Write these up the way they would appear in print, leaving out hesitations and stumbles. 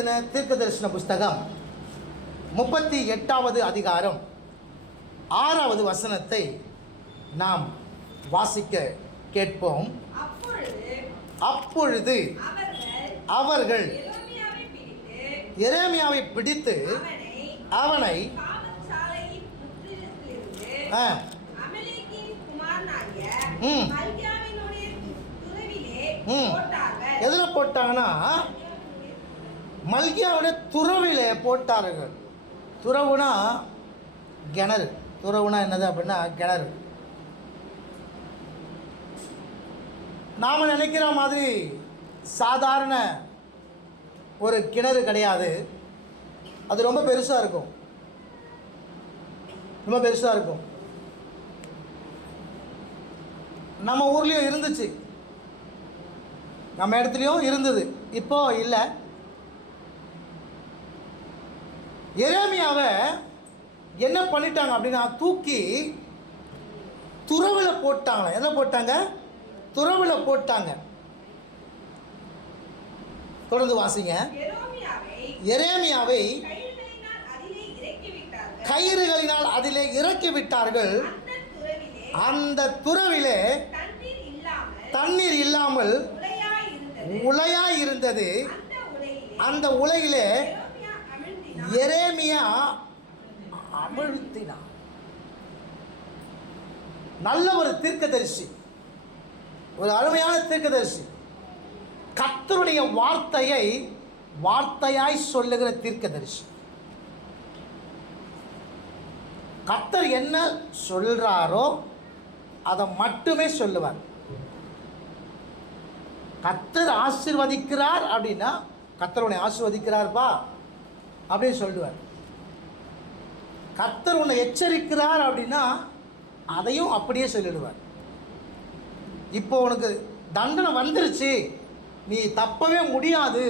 எழுதின தீர்க்கதரிசன புஸ்தகம் 38வது அதிகாரம் 6வது வசனத்தை நாம் வாசிக்க கேட்போம். அப்பொழுது அவர்கள் எரேமியாவை பிடித்து அவனை எதுல போட்டாங்கன்னா மல்கியாவுடைய துறவிலே போட்டார்கள். துறவுனா கிணறு. துறவுனா என்னது அப்படின்னா கிணறு. நாம் நினைக்கிற மாதிரி சாதாரண ஒரு கிணறு கிடையாது. அது ரொம்ப பெருசாக இருக்கும். ரொம்ப பெருசாக இருக்கும். நம்ம ஊர்லேயும் இருந்துச்சு, நம்ம இடத்துலையும் இருந்தது, இப்போ இல்லை. எரேமியாவை என்ன பண்ணிட்டாங்க அப்படின்னா தூக்கி துறவில் போட்டாங்க. எதில் போட்டாங்க? துறவில் போட்டாங்க. தொடர்ந்து வாசிங்க. எரேமியாவை கயிறுகளினால் அதிலே இறக்கி விட்டார்கள். அந்த துறவிலே தண்ணீர் இல்லாமல் உலையாய் இருந்தது. அந்த உலையிலே எரேமியா அமிழ்த்தினான். நல்ல ஒரு தீர்க்கதரிசி, ஒரு அருமையான தீர்க்கதரிசி. கர்த்தருடைய வார்த்தையை வார்த்தையாய் சொல்லுகிற தீர்க்கதரிசி. கர்த்தர் என்ன சொல்றாரோ அதை மட்டுமே சொல்லுவார். கர்த்தர் ஆசீர்வதிக்கிறார் அப்படின்னா கர்த்தர் உன்னை ஆசீர்வதிக்கிறார்ப்பா அப்படின்னு சொல்லுவார். கர்த்தர் உன்னை எச்சரிக்கிறார் அப்படின்னா அதையும் அப்படியே சொல்லிடுவார். இப்போ உனக்கு தண்டனை வந்துருச்சு, நீ தப்பவே முடியாது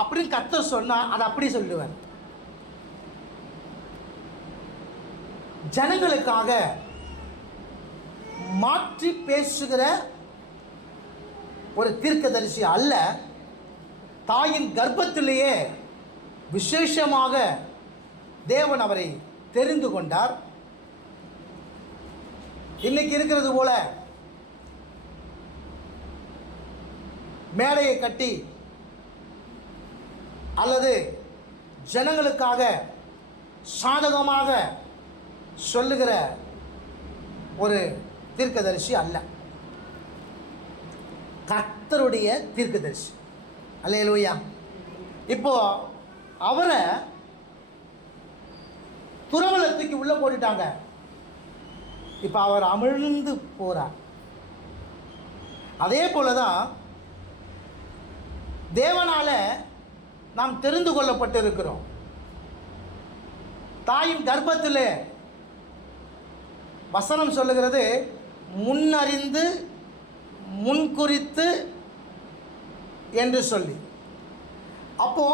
அப்படின்னு கர்த்தர் சொன்னால் அதை அப்படியே சொல்லிடுவார். ஜனங்களுக்காக மாற்றி பேசுகிற ஒரு தீர்க்கதரிசி அல்ல. தாயின் கர்ப்பத்திலேயே விசேஷமாக தேவன் அவரை தெரிந்து கொண்டார். இன்னைக்கு இருக்கிறது போல மேடையை கட்டி அல்லது ஜனங்களுக்காக சாதகமாக சொல்லுகிற ஒரு தீர்க்கதரிசி அல்ல. கர்த்தருடைய தீர்க்கதரிசி. அல்லேலூயா. இப்போ அவரை துறவலத்துக்கு உள்ள போட்டுட்டாங்க. இப்போ அவர் அமிழ்ந்து போறார். அதே போலதான் தேவனால நாம் தெரிந்து கொள்ளப்பட்டு இருக்கிறோம். தாயின் கர்ப்பத்திலே வசனம் சொல்லுகிறது முன்னறிந்து முன்குறித்து என்று சொல்லி. அப்போ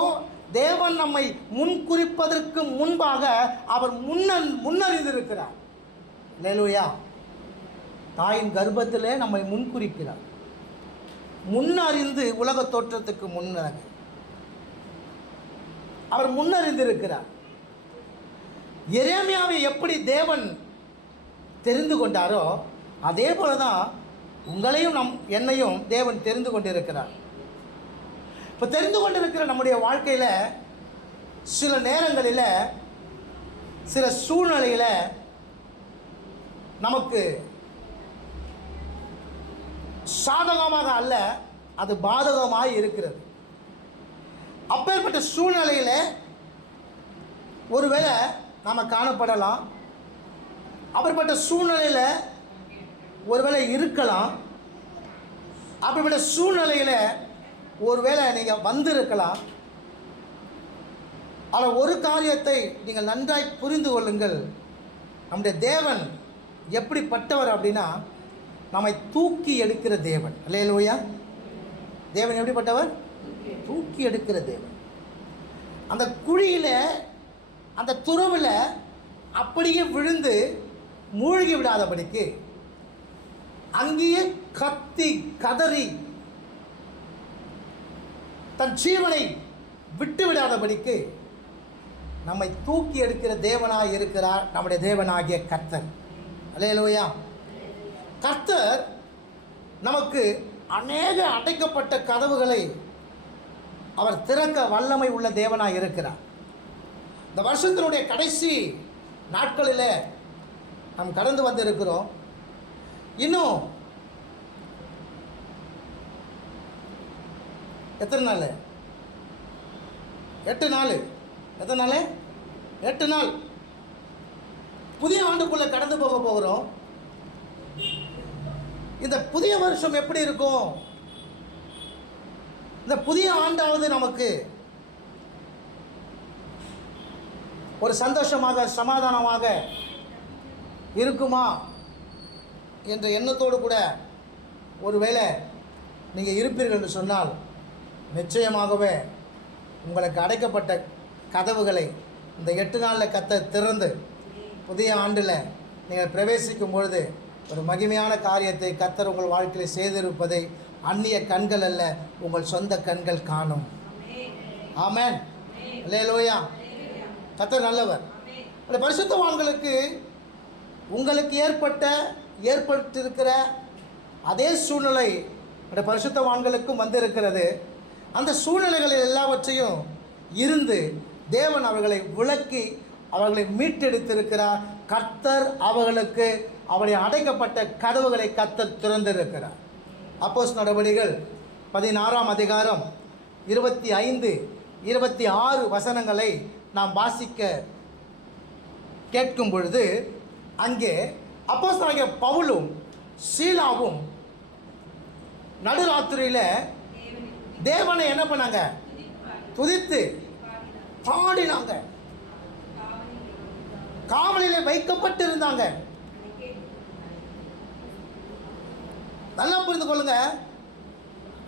தேவன் நம்மை முன்குறிப்பதற்கு முன்பாக அவர் முன்னறிந்திருக்கிறார். அல்லேலூயா. தாயின் கர்ப்பத்திலே நம்மை முன்குறிக்கிறார். முன்னறிந்து உலக தோற்றத்துக்கு முன்னதாக அவர் முன்னறிந்திருக்கிறார். எரேமியாவை எப்படி தேவன் தெரிந்து கொண்டாரோ அதே போலதான் உங்களையும் என்னையும் தேவன் தெரிந்து கொண்டிருக்கிறார். இப்போ தெரிந்து கொண்டிருக்கிற நம்முடைய வாழ்க்கையில் சில நேரங்களில் சில சூழ்நிலையில் நமக்கு சாதகமாக அல்ல, அது பாதகமாக இருக்கிறது. அப்பேற்பட்ட சூழ்நிலையில் ஒருவேளை நாம் காணப்படலாம். அப்படிப்பட்ட சூழ்நிலையில் ஒருவேளை இருக்கலாம். அப்படிப்பட்ட சூழ்நிலையில் ஒருவேளை நீங்கள் வந்திருக்கலாம். ஆனால் ஒரு காரியத்தை நீங்கள் நன்றாய் புரிந்து கொள்ளுங்கள். நம்முடைய தேவன் எப்படிப்பட்டவர் அப்படின்னா நம்மை தூக்கி எடுக்கிற தேவன். அல்லேலூயா. தேவன் எப்படிப்பட்டவர்? தூக்கி எடுக்கிற தேவன். அந்த குழியில் அந்த துறவில் அப்படியே விழுந்து மூழ்கி விடாதபடிக்கு அங்கேயே கத்தி கதறி தன் ஜீவனை விட்டு விடாதபடிக்கு நம்மை தூக்கி எடுக்கிற தேவனாய் இருக்கிறார் நம்முடைய தேவனாகிய கர்த்தர். அல்லேலூயா. கர்த்தர் நமக்கு அநேக அடைக்கப்பட்ட கதவுகளை அவர் திறக்க வல்லமை உள்ள தேவனாய் இருக்கிறார். இந்த வருஷத்தினுடைய கடைசி நாட்களில் நாம் கடந்து வந்திருக்கிறோம். இன்னும் எத்தனை நாள்? 8 நாள். எத்தனை நாள்? 8 நாள். புதிய ஆண்டுக்குள்ளே கடந்து போக போகிறோம். இந்த புதிய வருஷம் எப்படி இருக்கும்? இந்த புதிய ஆண்டாவது நமக்கு ஒரு சந்தோஷமாக சமாதானமாக இருக்குமா என்ற எண்ணத்தோடு கூட ஒருவேளை நீங்கள் இருப்பீர்கள் என்று சொன்னால், நிச்சயமாகவே உங்களுக்கு அடைக்கப்பட்ட கதவுகளை இந்த 8 நாளில் கர்த்தர் திறந்து புதிய ஆண்டில் நீங்கள் பிரவேசிக்கும் பொழுது ஒரு மகிமையான காரியத்தை கர்த்தர் உங்கள் வாழ்க்கையில் செய்திருப்பதை அந்நிய கண்கள் அல்ல, உங்கள் சொந்த கண்கள் காணும். ஆமென். அல்லேலூயா. கர்த்தர் நல்லவர். அந்த பரிசுத்தவான்களுக்கு உங்களுக்கு ஏற்பட்டிருக்கிற அதே சூழ்நிலை அந்த பரிசுத்தவான்களுக்கும் வந்திருக்கிறது. அந்த சூழ்நிலைகளில் எல்லாவற்றையும் இருந்து தேவன் அவர்களை விலக்கி அவர்களை மீட்டெடுத்திருக்கிறார். கர்த்தர் அவர்களுக்கு அவருடைய அடைக்கப்பட்ட கதவுகளை கர்த்தர் திறந்திருக்கிறார். அப்போஸ்தலர் நடபடிகள் 16ஆம் அதிகாரம் 25, 26 வசனங்களை நாம் வாசிக்க கேட்கும் பொழுது, அங்கே அப்போஸ்தலனாகிய பவுலும் சீலாவும் நடுராத்திரியில் தேவனை என்ன பண்ணாங்க? துதித்து பாடினாங்க. காவலில் வைக்கப்பட்டு இருந்தாங்க. நல்லா புரிந்து கொள்ளுங்க.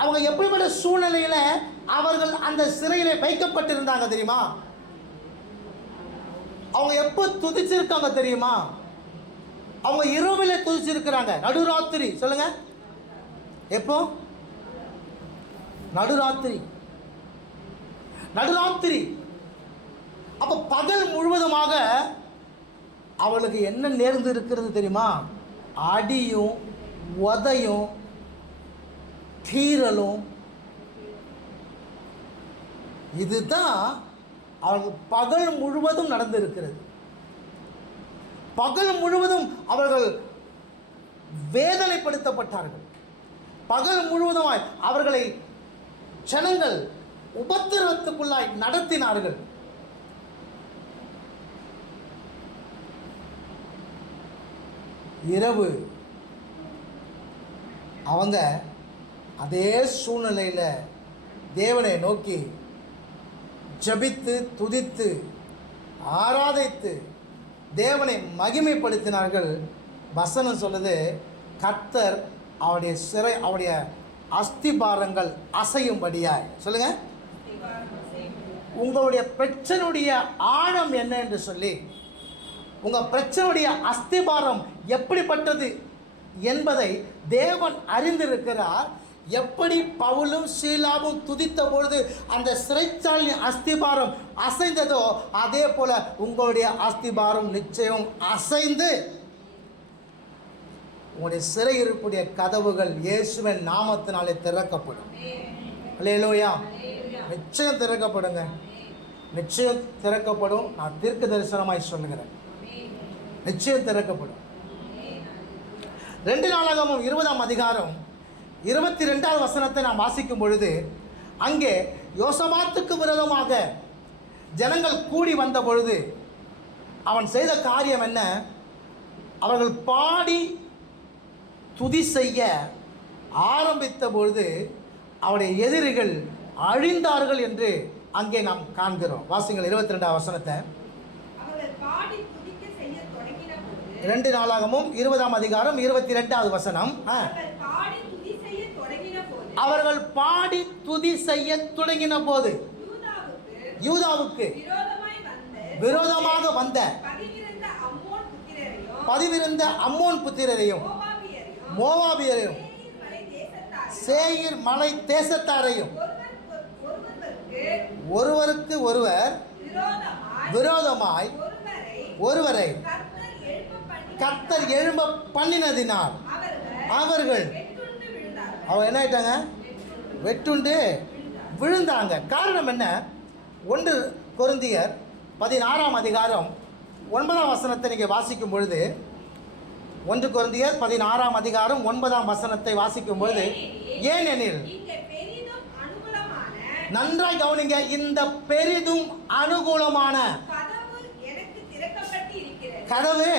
அவங்க எப்படிப்பட்ட சூழ்நிலையில் அவர்கள் அந்த சிறையில் வைக்கப்பட்டிருந்தாங்க தெரியுமா? அவங்க எப்போ துதிச்சிருக்காங்க தெரியுமா? அவங்க இரவில் துதிச்சிருக்கிறாங்க. நடுராத்திரி. சொல்லுங்க, எப்போ? நடுராத்திரி. அப்போ பகல் முழுவதுமாக அவளுக்கு என்ன நேர்ந்து இருக்கிறது தெரியுமா? அடியும் உதையும் கீறலும். இதுதான் அவர்கள் பகல் முழுவதும் நடந்திருக்கிறது. பகல் முழுவதும் அவர்கள் வேதனைப்படுத்தப்பட்டார்கள். பகல் முழுவதுமாய் அவர்களை ஜனங்கள் உபத்திரவத்துக்குள்ளாய் நடத்தினார்கள். இரவு அவங்க அதே சூழ்நிலையில் தேவனை நோக்கி ஜெபித்து துதித்து ஆராதித்து தேவனை மகிமைப்படுத்தினார்கள். வசனம் சொல்லுது, கர்த்தர் அவருடைய அஸ்திபாரங்கள் அசையும்படியாய். சொல்லுங்க, உங்களுடைய பிரச்சனையுடைய ஆழம் என்ன என்று சொல்லி, உங்கள் பிரச்சனையுடைய அஸ்திபாரம் எப்படிப்பட்டது என்பதை தேவன் அறிந்திருக்கிறார். எப்படி பவுலும் சீலாவும் துதித்த பொழுது அந்த சிறைச்சாலையின் அஸ்திபாரம் அசைந்ததோ, அதே போல உங்களுடைய அஸ்திபாரம் நிச்சயம் அசைந்து உங்களுடைய சிறையிருப்புடைய கதவுகள் இயேசுவின் நாமத்தினாலே திறக்கப்படும். அல்லேலூயா. நிச்சயம் திறக்கப்படுங்க. நிச்சயம் திறக்கப்படும். நான் தீர்க்க தரிசனமாய் சொல்லுகிறேன். நிச்சயம் திறக்கப்படும். 2 நாளாகமம் 20ஆம் அதிகாரம் 22வது வசனத்தை நாம் வாசிக்கும் பொழுது, அங்கே யோசபாத்துக்கு விரோதமாக ஜனங்கள் கூடி வந்த பொழுது அவன் செய்த காரியம் என்ன? அவர்கள் பாடி துதி செய்ய ஆரம்பித்த பொழுது அவருடைய எதிரிகள் அழிந்தார்கள் என்று அங்கே நாம் காண்கிறோம். வாசிங்கள் 22வது வசனத்தை. 2 நாளாகமும் 20ஆம் அதிகாரம் 22வது வசனம். அவர்கள் பாடி துதி செய்ய தொடங்கின போது யூதாவுக்கு விரோதமாக வந்த பதிவிருந்த அம்மோன் புத்திரரையும் மோவாபியரையும் சேயீர் மலை தேசத்தாரையும் ஒருவருக்கு ஒருவர் விரோதமாய் ஒருவரை கர்த்தர் எழும்ப பண்ணினதினால் அவர்கள் என்ன ஆயிட்டாங்க? வெட்டுண்டு விழுந்தாங்க. காரணம் என்ன? 1 கொரிந்தியர் 16ஆம் அதிகாரம் 9ஆம் வசனத்தை நீங்கள் வாசிக்கும் பொழுது, 1 கொரிந்தியர் 16ஆம் அதிகாரம் 9ஆம் வசனத்தை வாசிக்கும் பொழுது, ஏனெனில் நன்றாய் கவனிங்க, இந்த பெரிதும் அனுகூலமான கதவு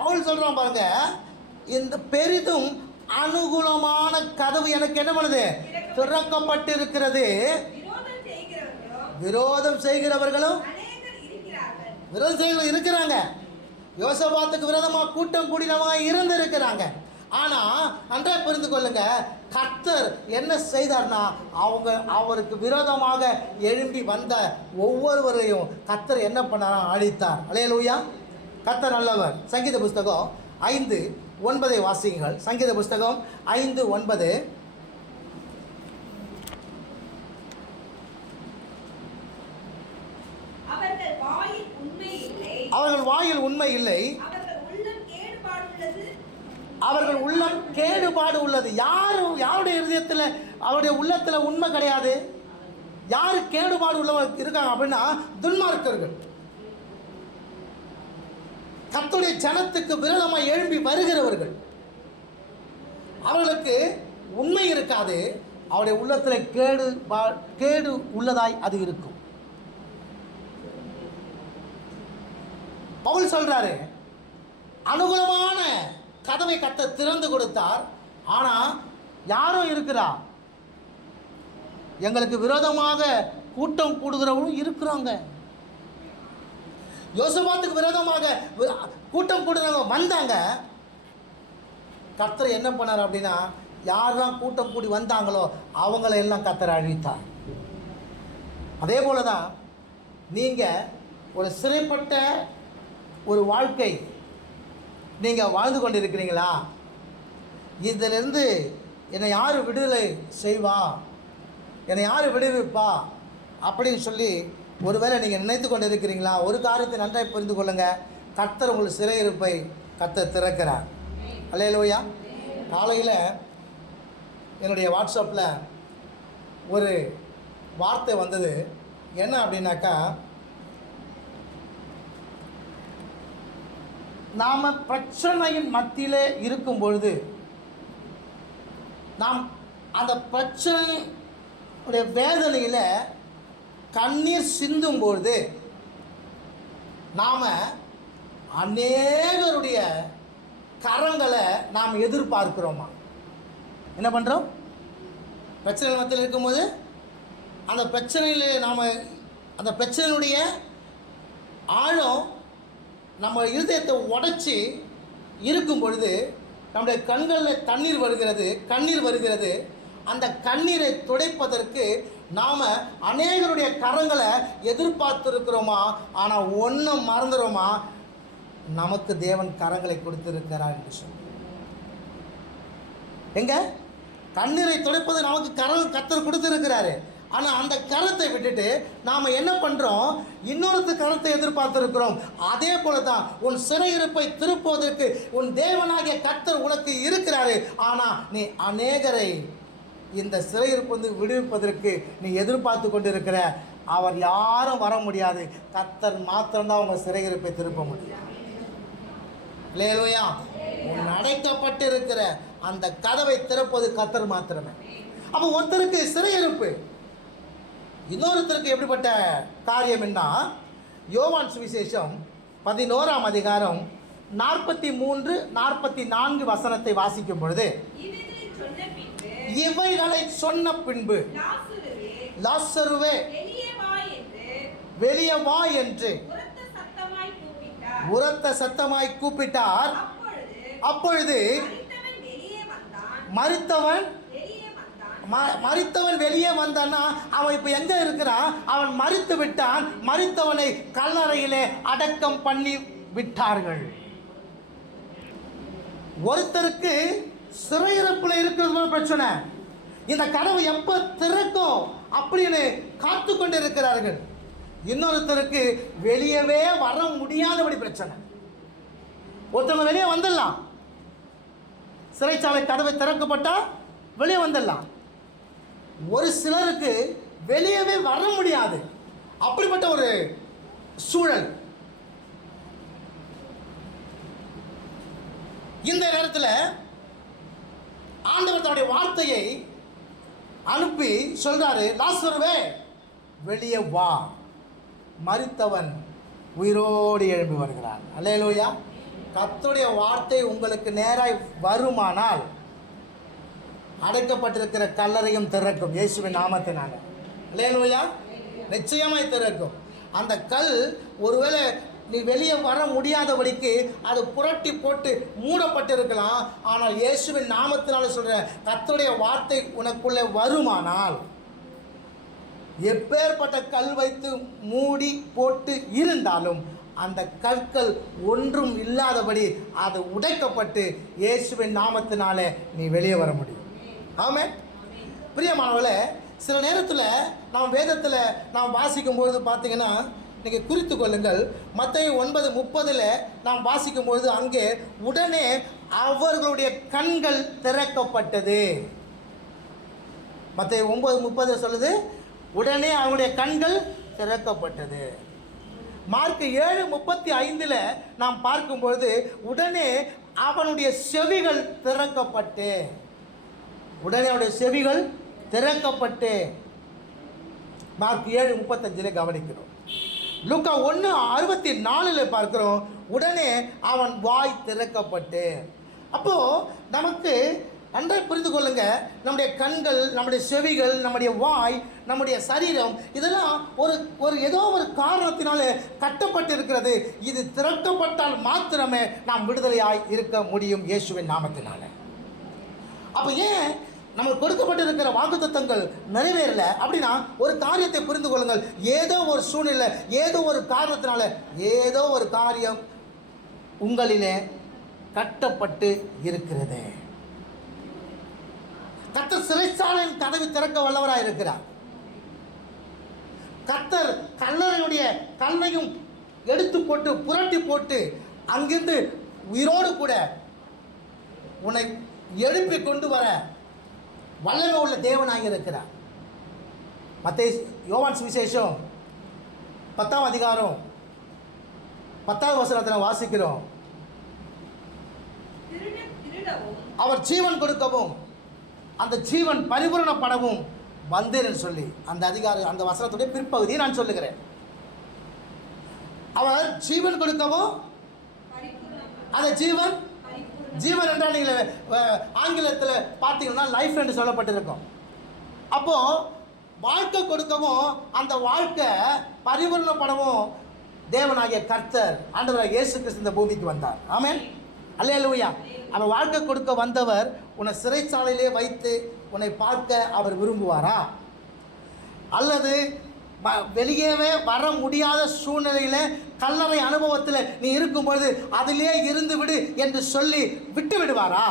பவுல் சொல்றான் பாருங்க, இந்த பெரிதும் அனுகூலமான கதவு எனக்கு என்ன பண்ணுது? திறக்கப்பட்டு இருக்கிறது. விரோதம் செய்கிறவர்களும் இருக்கிறாங்க. யோசபாத்துக்கு விரோதமாக கூட்டம் கூடினவங்க இருந்திருக்கிறாங்க. ஆனா நன்றாக புரிந்து கொள்ளுங்க, கர்த்தர் என்ன செய்தார்னா, அவருக்கு விரோதமாக எழும்பி வந்த ஒவ்வொருவரையும் கர்த்தர் என்ன பண்ணாரா? அழித்தார். அல்லேலூயா! கர்த்தர் நல்லவர். சங்கீத புஸ்தகம் 5:9 வாசியுங்கள். சங்கீத புஸ்தகம் 5:9. அவர்கள் வாயில் உண்மை இல்லை, அவர்கள் உள்ளம் கேடுபாடு உள்ளது. யாருடைய இருதயத்தில், அவருடைய உள்ளத்தில் உண்மை கிடையாது. யாரு கேடுபாடு உள்ளவர்கள் இருக்காங்க அப்படின்னா, துன்மார்க்கர்கள். கர்த்தருடைய ஜனத்துக்கு விரோதமாக எழும்பி வருகிறவர்கள். அவர்களுக்கு உண்மை இருக்காது. அவருடைய உள்ளத்தில் கேடு உள்ளதாய் அது இருக்கும். பவுல் சொல்றாரு, அனுகூலமான கதவை கர்த்தர் திறந்து கொடுத்தார். ஆனா யாரும் இருக்கிறா, எங்களுக்கு விரோதமாக கூட்டம் கூடுகிறவங்களும் இருக்கிறாங்க. யோசபாத்துக்கு விரோதமாக கூட்டம் கூடுறவங்க வந்தாங்க. கர்த்தர் என்ன பண்ணார் அப்படின்னா, யாரெல்லாம் கூட்டம் கூடி வந்தாங்களோ அவங்கள எல்லாம் கர்த்தர் அழித்தார். அதே போல தான் நீங்கள் ஒரு சிறைப்பட்ட ஒரு வாழ்க்கை நீங்கள் வாழ்ந்து கொண்டிருக்கிறீங்களா? இதிலிருந்து என்னை யார் விடுதலை செய்வா, என்னை யார் விடுவிப்பா அப்படின்னு சொல்லி ஒருவேளை நீங்கள் நினைத்து கொண்டு இருக்கிறீங்களா? ஒரு காரியத்தை நன்றாக புரிந்து கொள்ளுங்கள், கர்த்தர் உங்கள் சிறையிருப்பை கர்த்தர் திறக்கிறார். அல்லேலூயா! காலையில் என்னுடைய வாட்ஸ்அப்பில் ஒரு வார்த்தை வந்தது. என்ன அப்படின்னாக்கா, நாம் பிரச்சனையின் மத்தியிலே இருக்கும் பொழுது, நாம் அந்த பிரச்சனையுடைய வேதனையில் கண்ணீர் சிந்தும் பொழுது நாம் அநேகருடைய கரங்களை நாம் எதிர்பார்க்கிறோமா? என்ன பண்ணுறோம்? பிரச்சனை மத்தியில் இருக்கும்போது அந்த பிரச்சனையில் அந்த பிரச்சனையுடைய ஆழம் நம்ம இருதயத்தை உடைச்சி இருக்கும் பொழுது நம்முடைய கண்களில் கண்ணீர் வருகிறது. அந்த கண்ணீரை துடைப்பதற்கு நாம் அநேகருடைய கரங்களை எதிர்பார்த்துருக்கிறோமா? ஆனால் ஒன்றும் மறந்துடுறோமா? நமக்கு தேவன் கரங்களை கொடுத்திருக்கிறார் என்று சொல்லி. எங்க கண்ணீரை துடைப்பது நமக்கு கர்த்தர் கொடுத்திருக்கிறாரு. ஆனால் அந்த கரத்தை விட்டுட்டு நாம் என்ன பண்ணுறோம்? இன்னொரு கரத்தை எதிர்பார்த்துருக்கிறோம். அதே போல தான் உன் சிறையிருப்பை திருப்புவதற்கு உன் தேவனாகிய கர்த்தர் உனக்கு இருக்கிறாரு. ஆனால் நீ அநேகரை இந்த சிறையிருப்பு விடுவிப்பதற்கு நீ எதிர்பார்த்து கொண்டிருக்கிற. அவர் யாரும் வர முடியாது. கர்த்தர் மாத்திரம்தான் உங்கள் சிறையிருப்பை திருப்ப முடியும். அல்லேலூயா! உன் அடைக்கப்பட்டு இருக்கிற அந்த கதவை திறப்பது கர்த்தர் மாத்திரமே. அப்போ ஒருத்தருக்கு சிறையிருப்பு, இன்னொருத்தருக்கு எப்படிப்பட்ட காரியம் என்ன? யோவான் சுவிசேஷம் 11ஆம் அதிகாரம் 43-44 வசனத்தை வாசிக்கும் பொழுது, இவைகளை சொன்ன பின்பு லாசருவே வெளியே வா என்று உரத்த சத்தமாய் கூப்பிட்டார். அப்பொழுது மரித்தவன் வெளியே வந்தான்னா அவன் இப்போ எங்க இருக்கிறான்? அவன் மரித்து விட்டான். மரித்தவனை கல்லறையிலே அடக்கம் பண்ணி விட்டார்கள். ஒருத்தருக்கு சிறையிருப்பில் இருக்கிறது பிரச்சனை. இந்த கதவு எப்போ திறக்கும் அப்படின்னு காத்து கொண்டு இருக்கிறார்கள். இன்னொருத்தருக்கு வெளியவே வர முடியாதபடி பிரச்சனை. ஒருத்தவங்க வெளியே வந்துடலாம், சிறைச்சாலை கதவை திறக்கப்பட்டா வெளியே வந்துடலாம். ஒரு சிலருக்கு வெளியவே வர முடியாது, அப்படிப்பட்ட ஒரு சூழல். இந்த நேரத்தில் ஆண்டவர் தன்னுடைய வார்த்தையை அனுப்பி சொல்றாரு, லாசருவே வெளியே வா, மரித்தவன் உயிரோடு எழும்பி வருகிறான். அல்லேலூயா. கர்த்தருடைய வார்த்தை உங்களுக்கு நேராய் வருமானால் அடைக்கப்பட்டிருக்கிற கல்லறையும் திறக்கும், இயேசுவின் நாமத்தினால. அல்லேலூயா. நிச்சயமாய் திறக்கும். அந்த கல் ஒருவேளை நீ வெளியே வர முடியாதபடிக்கு அது புரட்டி போட்டு மூடப்பட்டிருக்கலாம். ஆனால் இயேசுவின் நாமத்தினால சொல்ற கர்த்தருடைய வார்த்தை உனக்குள்ளே வருமானால், எப்பேற்பட்ட கல் வைத்து மூடி போட்டு இருந்தாலும் அந்த கற்கள் ஒன்றும் இல்லாதபடி அது உடைக்கப்பட்டு இயேசுவின் நாமத்தினாலே நீ வெளியே வர முடியும். ஆமென். பிரியமானவர்களே, சில நேரத்தில் நாம் வேதத்தில் நாம் வாசிக்கும்பொழுது பார்த்தீங்கன்னா, நீங்கள் குறித்து கொள்ளுங்கள், மத்தேயு 9:30 நாம் வாசிக்கும்பொழுது அங்கே உடனே அவர்களுடைய கண்கள் திறக்கப்பட்டது. மத்தேயு 9:30 சொல்லுது, உடனே அவங்களுடைய கண்கள் திறக்கப்பட்டது. மார்க் 7:35 நாம் பார்க்கும்பொழுது உடனே அவனுடைய செவிகள் திறக்கப்பட்டு, உடனே அவனுடைய செவிகள் திறக்கப்பட்டு மார்க் 7:35 கவனிக்கிறோம். லூக்கா 1:64 பார்க்கிறோம், உடனே அவன் வாய் திறக்கப்பட்டு. அப்போ நமக்கு நன்றாக புரிந்து கொள்ளுங்க, நம்முடைய கண்கள், நம்முடைய செவிகள், நம்முடைய வாய், நம்முடைய சரீரம் இதெல்லாம் ஒரு ஏதோ ஒரு காரணத்தினாலே கட்டப்பட்டு இருக்கிறது. இது திறக்கப்பட்டால் மாத்திரமே நாம் விடுதலையாய் இருக்க முடியும் இயேசுவின் நாமத்தினால. அப்போ ஏன் நமக்கு கொடுக்கப்பட்டிருக்கிற வாக்குத்தத்தங்கள் நிறைவேறல அப்படின்னா, ஒரு காரியத்தை புரிந்து கொள்ளுங்கள், ஏதோ ஒரு சூழ்நிலை, ஏதோ ஒரு காரணத்தினால ஏதோ ஒரு காரியம் உங்களிலே கட்டப்பட்டு இருக்கிறது. கர்த்தர் சிறைச்சாலையின் கதவை திறக்க வல்லவராக இருக்கிறார். கர்த்தர் கல்லறையுடைய கல்லையும் எடுத்து போட்டு புரட்டி போட்டு அங்கிருந்து உயிரோடு கூட உன்னை எழுப்பி கொண்டு வர வல்லமை உள்ள தேவனாக இருக்கிறார். யோவான் சுவிசேஷம் 10ஆம் அதிகாரம் 10வது வசனத்தில் வாசிக்கிறோம், அவர் ஜீவன் கொடுக்கவும் அந்த ஜீவன் பரிபூரணப்படவும் வந்தேன் சொல்லி அந்த அதிகாரம், அந்த வசனத்துடைய பிற்பகுதியை நான் சொல்லுகிறேன். அவர் ஜீவன் கொடுக்கவும், அந்த ஜீவன் ஜீவன் என்றால் நீங்கள் ஆங்கிலத்தில் பார்த்தீங்கன்னா லைஃப் என்று சொல்லப்பட்டிருக்கும். அப்போது வாழ்க்கை கொடுக்கவும் அந்த வாழ்க்கை பரிபூரணப்படவும் தேவனாகிய கர்த்தர் ஆண்டவராகிய இயேசு கிறிஸ்து இந்த பூமிக்கு வந்தார். ஆமென். அல்லேலூயா. அவர் வாழ்க்கை கொடுக்க வந்தவர் உன்னை சிறைச்சாலையிலே வைத்து உன்னை பார்க்க அவர் விரும்புவாரா? அல்லது வெளியவே வர முடியாத சூழ்நிலையில் கல்லறை அனுபவத்தில் நீ இருக்கும்பொழுது அதிலே இருந்து விடு என்று சொல்லி விட்டு விடுவாரா?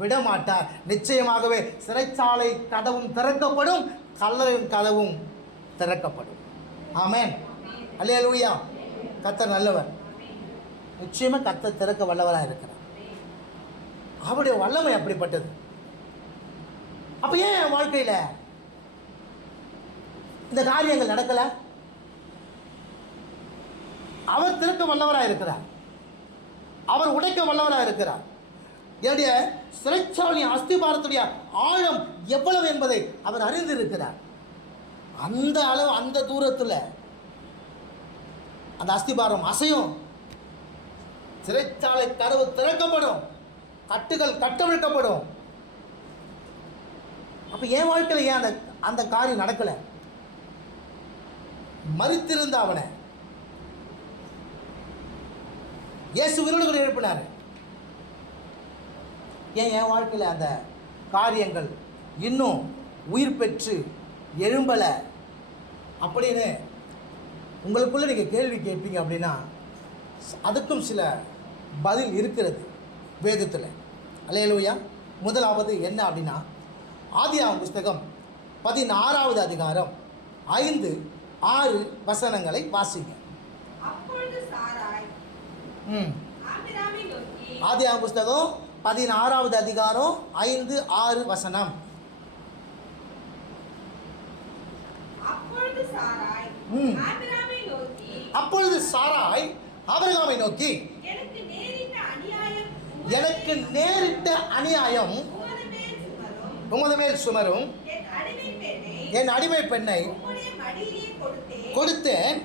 விடமாட்டார். நிச்சயமாகவே சிறைச்சாலை கதவும் திறக்கப்படும், கல்லறையின் கதவும் திறக்கப்படும். ஆமென். அல்லேலூயா. கர்த்தர் நல்லவர். நிச்சயமாக கர்த்தர் திறக்க வல்லவராக இருக்கிறார். அவருடைய வல்லமை அப்படிப்பட்டது. அப்போ ஏன் வாழ்க்கையில் இந்த காரியங்கள் நடக்கல? அவர் திறக்க வல்லவராக இருக்கிறார், அவர் உடைக்க வல்லவராக இருக்கிறார். என்னுடைய சிறைச்சாலை அஸ்திபாரத்துடைய ஆழம் எவ்வளவு என்பதை அவர் அறிந்திருக்கிறார். அந்த அளவு, அந்த தூரத்தில் அந்த அஸ்திபாரம் அசையும், சிறைச்சாலை கதவு திறக்கப்படும், கட்டுகள் கட்டவிழ்க்கப்படும். அப்போ என் வாழ்க்கையில் ஏன் அந்த காரியம் நடக்கலை? மரித்திருந்த அவனை இயேசு உயிரோடு எழுப்பினார். ஏன் என் வாழ்க்கையில் அந்த காரியங்கள் இன்னும் உயிர் பெற்று எழும்பலை அப்படின்னு உங்களுக்குள்ளே நீங்கள் கேள்வி கேட்பீங்க அப்படின்னா, அதுக்கும் சில பதில் இருக்கிறது வேதத்தில். அல்லேலூயா. முதலாவது என்ன அப்படின்னா, ஆதியாகமம் புஸ்தகம் 16வது அதிகாரம் 5, 6 வசனங்களை வாசிங்க. அப்பொழுது சாராய் ஆபிரகாமை நோக்கி, ஆதியாகம புஸ்தகம் 16வது அதிகாரம் 5, 6 வசனம். அப்பொழுது சாராய் ஆபிரகாமை நோக்கி, அப்பொழுது சாராய் ஆபிரகாமை நோக்கி, எனக்கு நேரிட்ட அநியாயம் உமது மேல் சுமரும் என் அடிமை பெண்ணை கொடுத்தேன்.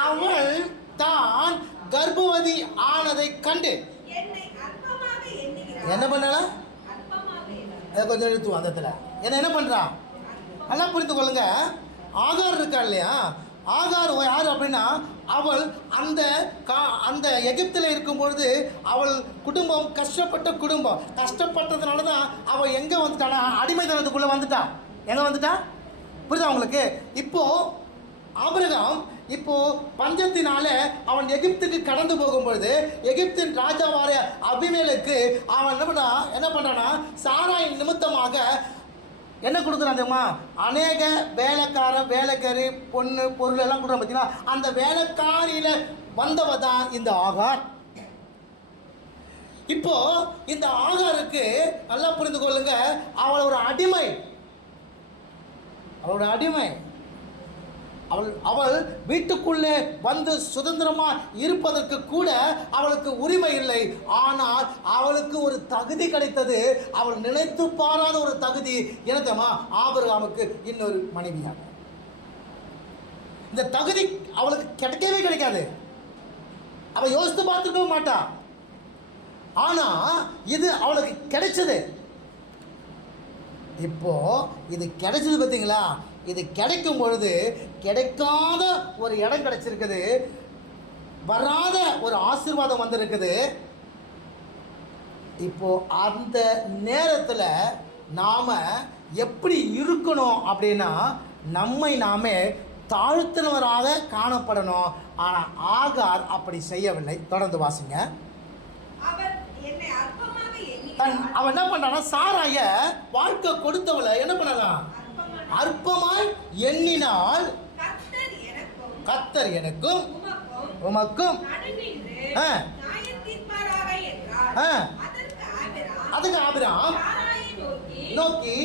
அவள் தான் கர்ப்பவதி ஆனதை கண்டு என்ன பண்ணல? கொஞ்சம் எழுத்து வந்ததுல என்ன பண்றான் நல்லா புரிந்து கொள்ளுங்க. ஆகார் இருக்கா இல்லையா, ஆகார் யார் அப்படின்னா, அவள் அந்த எகிப்தில் இருக்கும் பொழுது அவள் குடும்பம் கஷ்டப்பட்ட குடும்பம். கஷ்டப்பட்டதுனால தான் அவள் எங்கே வந்துட்டானா, அடிமைத்தனத்துக்குள்ளே வந்துட்டா. எங்கே வந்துட்டா புரியுதா உங்களுக்கு? இப்போது ஆபிரகாம் பஞ்சத்தினால அவன் எகிப்துக்கு கடந்து போகும்பொழுது எகிப்தின் ராஜாவார அபிமேலுக்கு அவன் என்ன பண்ணுறான்னா, சாராய் நிமித்தமாக என்ன கொடுக்குறான் தெரியுமா? அநேக வேலைக்காரி பொண்ணு பொருள் எல்லாம் கொடுக்குறான். பார்த்தீங்கன்னா அந்த வேலைக்காரியில் வந்தவ தான் இந்த ஆகார். இப்போ இந்த ஆகாருக்கு நல்லா புரிந்து கொள்ளுங்க, அவளோட அடிமை. அவள் வீட்டுக்குள்ளே வந்து சுதந்திரமாக இருப்பதற்கு கூட அவளுக்கு உரிமை இல்லை. ஆனால் அவளுக்கு ஒரு தகுதி கிடைத்தது. அவள் நினைத்து பாராத ஒரு தகுதி. என்னத்தமா? ஆபிரகாமுக்கு இன்னொரு மனைவியாக. இந்த தகுதி அவளுக்கு கிடைக்கவே கிடைக்காது. அவள் யோசித்து பார்த்துருக்க மாட்டா. ஆனால் இது அவளுக்கு கிடைச்சது. இப்போ இது கிடைச்சது பார்த்தீங்களா? இது கிடைக்கும் பொழுது கிடைக்காத ஒரு இடம் கிடைச்சிருக்குது, வராத ஒரு ஆசீர்வாதம் வந்திருக்குது. இப்போ அந்த நேரத்தில் நாம் எப்படி இருக்கணும் அப்படின்னா, நம்மை நாமே தாழ்த்தினவராக காணப்படணும். ஆனால் ஆகார் அப்படி செய்யவில்லை. தொடர்ந்து வாசிங்க. அவன் என்ன பண்றானா, சாராய வாழ்க்கை கொடுத்தவளை என்ன பண்ணலாம்? அற்பமாய் எண்ணினால் கர்த்தர் எனக்கும் உமக்கும் அதுக்கு ஆபிரகாம் நோக்கி,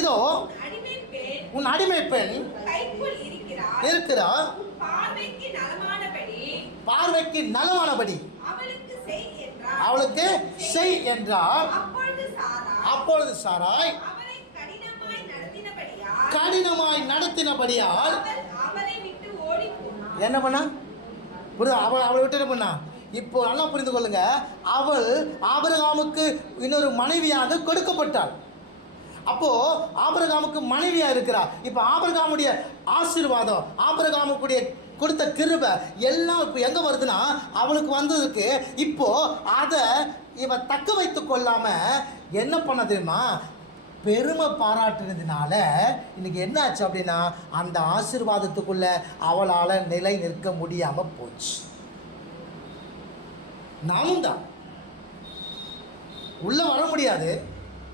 இதோ உன் அடிமை பெண் இருக்கிறார், பார்வைக்கு நலமானபடி அவளுக்கு செய் என்றார். அப்பொழுது சாராய் கடினமாய் நடத்தினபடியால் என்ன பண்ணா? அவளை விட்டு என்ன பண்ணா? இப்போ நல்லா புரிந்து கொள்ளுங்க, அவள் ஆபிரகாமுக்கு இன்னொரு மனைவியாக கொடுக்கப்பட்டாள். அப்போ ஆபிரகாமுக்கு மனைவியா இருக்கிறார். இப்போ ஆபிரகாமுடைய ஆசீர்வாதம், ஆபிரகாமுக்குடைய கொடுத்த கிருபை எல்லாம் இப்போ எங்கே வருதுன்னா, அவளுக்கு வந்ததுக்கு இப்போ அதை இவன் தக்க வைத்து கொள்ளாம என்ன பண்ண தெரியுமா? பெருமை பாராட்டுனதுனால இன்னைக்கு என்ன ஆச்சு அப்படின்னா, அந்த ஆசீர்வாதத்துக்குள்ள அவளால் நிலை நிற்க முடியாமல் போச்சு. நாமும் தான் உள்ளே வர முடியாது.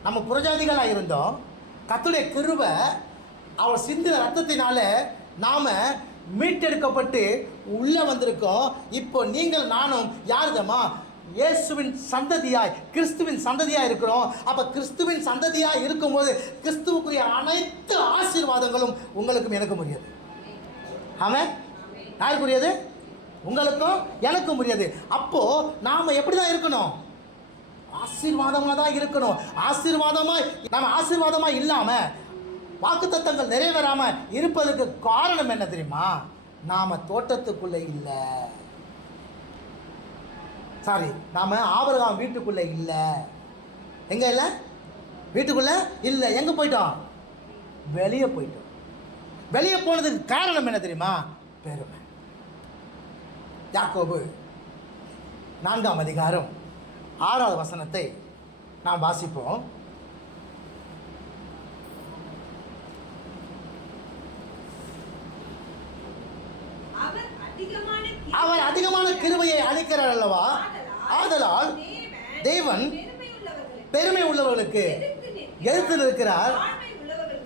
நம்ம புறஜாதிகளாக இருந்தோம். கர்த்தருடைய கிருபை அவள் சிந்தின ரத்தத்தினால நாம் மீட்டெடுக்கப்பட்டு உள்ளே வந்திருக்கோம். இப்போ நீங்கள் நானும் யாருதமா? இயேசுவின் சந்ததியாய், கிறிஸ்துவின் சந்ததியாய் இருக்கிறோம். அப்போ கிறிஸ்துவின் சந்ததியாய் இருக்கும்போது கிறிஸ்துவுக்குரிய அனைத்து ஆசீர்வாதங்களும் உங்களுக்கும் எனக்கும் உரியது. ஆமென். யாருக்குரியது? உங்களுக்கும் எனக்கும் உரியது. அப்போ நாம் எப்படி தான் இருக்கணும்? ஆசீர்வாதமாக தான் இருக்கணும். நம்ம ஆசீர்வாதமாக இல்லாமல் வாக்குத்தத்தங்கள் நிறைவேறாமல் இருப்பதற்கு காரணம் என்ன தெரியுமா? நாம் தோட்டத்துக்குள்ளே இல்லை. நாம் ஆபிரகாம் வீட்டுக்குள்ளே இல்லை. எங்கே இல்லை? வீட்டுக்குள்ளே இல்லை. எங்கே போயிட்டோம்? வெளியே போயிட்டோம். வெளியே போனதுக்கு காரணம் என்ன தெரியுமா? பெருமை. யாக்கோபு 4ஆம் அதிகாரம் 6வது வசனத்தை நாம் வாசிப்போம். அவர் அதிகமான கிருபையை அளிக்கிறார் அல்லவா? ஆதலால் தேவன் பெருமை உள்ளவர்களுக்கு எதிர்த்து நிற்கிறார்.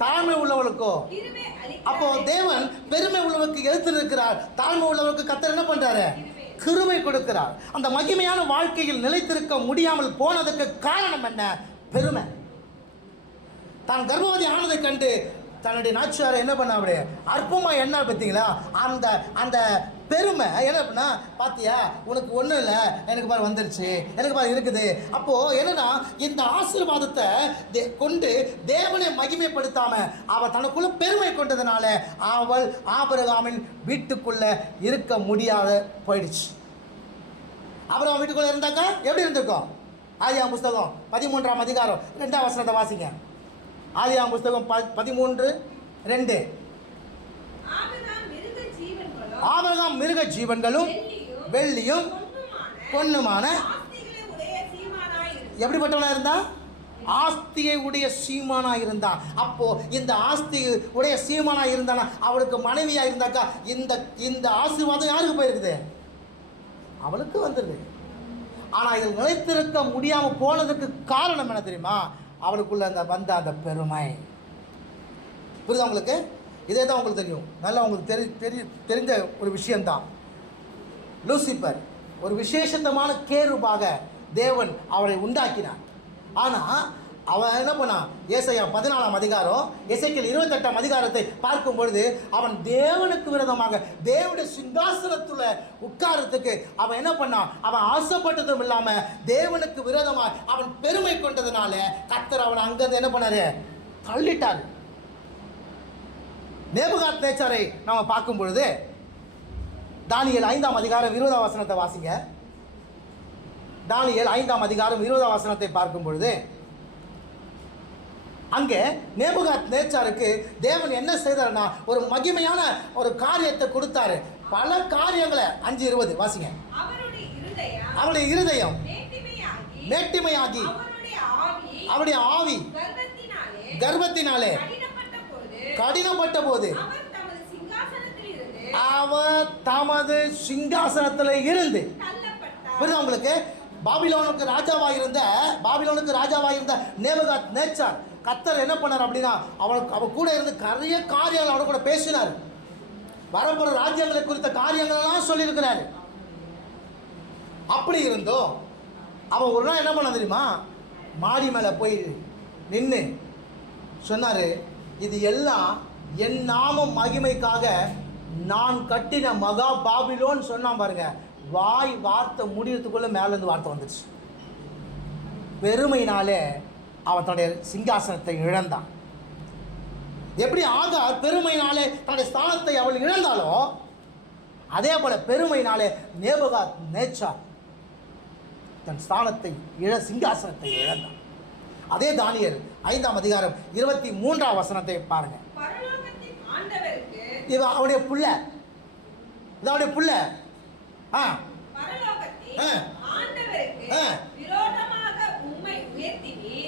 தாழ்மை உள்ளவர்களுக்கோ. கிருபை அப்போ அளிக்கிறார். தேவன் பெருமை உள்ளவருக்கு எதிர்த்து நிற்கிறார். தாழ்மை உள்ளவருக்கு கர்த்தர் என்ன பண்றாரு? கிருபை கொடுக்கிறார். அந்த மகிமையான வாழ்க்கையில் நிலைத்திருக்க முடியாமல் போனதுக்கு காரணம் என்ன? பெருமை. தான் கர்ப்பவதி ஆனதை கண்டு தன்னுடைய நாச்சியாரை என்ன பண்ண அப்படியே அற்பமா என்ன பார்த்தீங்களா? அந்த அந்த பெருமை என்ன பண்ணா, பார்த்தியா உனக்கு ஒன்றும் இல்லை, எனக்கு பாரு வந்துருச்சு, எனக்கு பாரு இருக்குது. அப்போது என்னன்னா, இந்த ஆசீர்வாதத்தை கொண்டு தேவனை மகிமைப்படுத்தாம அவள் தனக்குள்ள பெருமை கொண்டதுனால அவள் ஆபிரகாமின் வீட்டுக்குள்ள இருக்க முடியாத போயிடுச்சு. ஆபிரகாம் வீட்டுக்குள்ள இருந்தாக்கா எப்படி இருந்திருக்கும்? ஆதியாகமம் புஸ்தகம் 13ஆம் அதிகாரம் 2ஆம் வசனத்தை வாசிங்க. ஆதியாகமம் புஸ்தகம் 13:2. ஆபிரகாம் மிருக ஜீவன்களும் வெள்ளியும் பொன்னுமான எப்படிப்பட்டவனா இருந்தா? ஆஸ்தியை உடைய சீமானா இருந்தான். அப்போ இந்த ஆஸ்தி உடைய சீமானா இருந்தானா அவளுக்கு மனைவியா இருந்தாக்கா இந்த இந்த ஆசீர்வாதம் யாருக்கு போயிருக்குது? அவளுக்கு வந்துருது. ஆனா இதில் நிலைத்திருக்க முடியாம போனதுக்கு காரணம் என்ன தெரியுமா? அவளுக்குள்ள அந்த வந்த அந்த பெருமை. புரியுதா உங்களுக்கு? இதே தான் உங்களுக்கு தெரியும், நல்லா உங்களுக்கு தெரிந்த ஒரு விஷயம்தான். லூசிபர் ஒரு விசேஷத்தமான கேருபாக தேவன் அவளை உண்டாக்கினார். ஆனால் அவன் என்ன பண்ணான்? ஏசாயா 14ஆம் அதிகாரம், எசேக்கியேல் 28ஆம் அதிகாரத்தை பார்க்கும் பொழுது அவன் தேவனுக்கு விரோதமாக தேவனுடைய சிங்காசனத்துல உட்காரத்துக்கு அவன் என்ன பண்ணான்? அவன் ஆசைப்பட்டதும் இல்லாமல் தேவனுக்கு விரோதமாக அவன் பெருமை கொண்டதுனால கர்த்தர் அவன் அங்கிருந்து என்ன பண்ணாரு? தள்ளிட்டார். நேபுகாத்நேச்சாரை நாம பார்க்கும் பொழுது தானியேல் 5ஆம் அதிகாரம் 20ஆம் வசனத்தை வாசிங்க. தானியேல் 5ஆம் அதிகாரம் 20ஆம் வசனத்தை பார்க்கும் பொழுது அங்கே நேபுகாத்நேச்சாருக்கு தேவன் என்ன செய்தார்னா ஒரு மகிமையான ஒரு காரியத்தை கொடுத்தாரு. பல காரியங்களை 5:20 வாசிங்க. அவருடைய இருதயம் மேட்டிமையாகி அவருடைய ஆவி கர்வத்தினாலே கடினப்பட்ட போது அவர் தமது சிங்காசனத்தில் இருந்து, புரியுதா உங்களுக்கு? பாபிலோனுக்கு ராஜாவாக இருந்த நேபுகாத்நேச்சார் கர்த்தர் என்ன பண்ணார் அப்படின்னா அவ கூட இருந்து நிறைய காரியங்கள் அவட கூட பேசினார். வரப்போற ராஜ்யங்களை குறித்த காரியங்கள்லாம் சொல்லியிருக்கிறாரு. அப்படி இருந்தோம் அவன் ஒரு நாள் என்ன பண்ண தெரியுமா? மாடி மேலே போய் நின்று சொன்னாரு, இது எல்லாம் என் நாமம் மகிமைக்காக நான் கட்டின மகா பாபிலோன் சொன்னான் பாருங்க. வாய் வார்த்தை முடியறதுக்குள்ள மேலேருந்து வார்த்தை வந்துச்சு. பெருமையினாலே அவன் தன்னுடைய சிங்காசனத்தை இழந்தான். எப்படி ஆகார் பெருமையினாலே தன்னுடைய ஸ்தானத்தை அவள் இழந்தாலோ அதே போல பெருமையினாலே நேபுகாத்நேச்சார் தன் ஸ்தானத்தை சிங்காசனத்தை இழந்தான். அதே தானியேல் 5ஆம் அதிகாரம் 23ஆம் வசனத்தை பாருங்க. இவன் அவனுடைய புள்ள, இதனுடைய புள்ள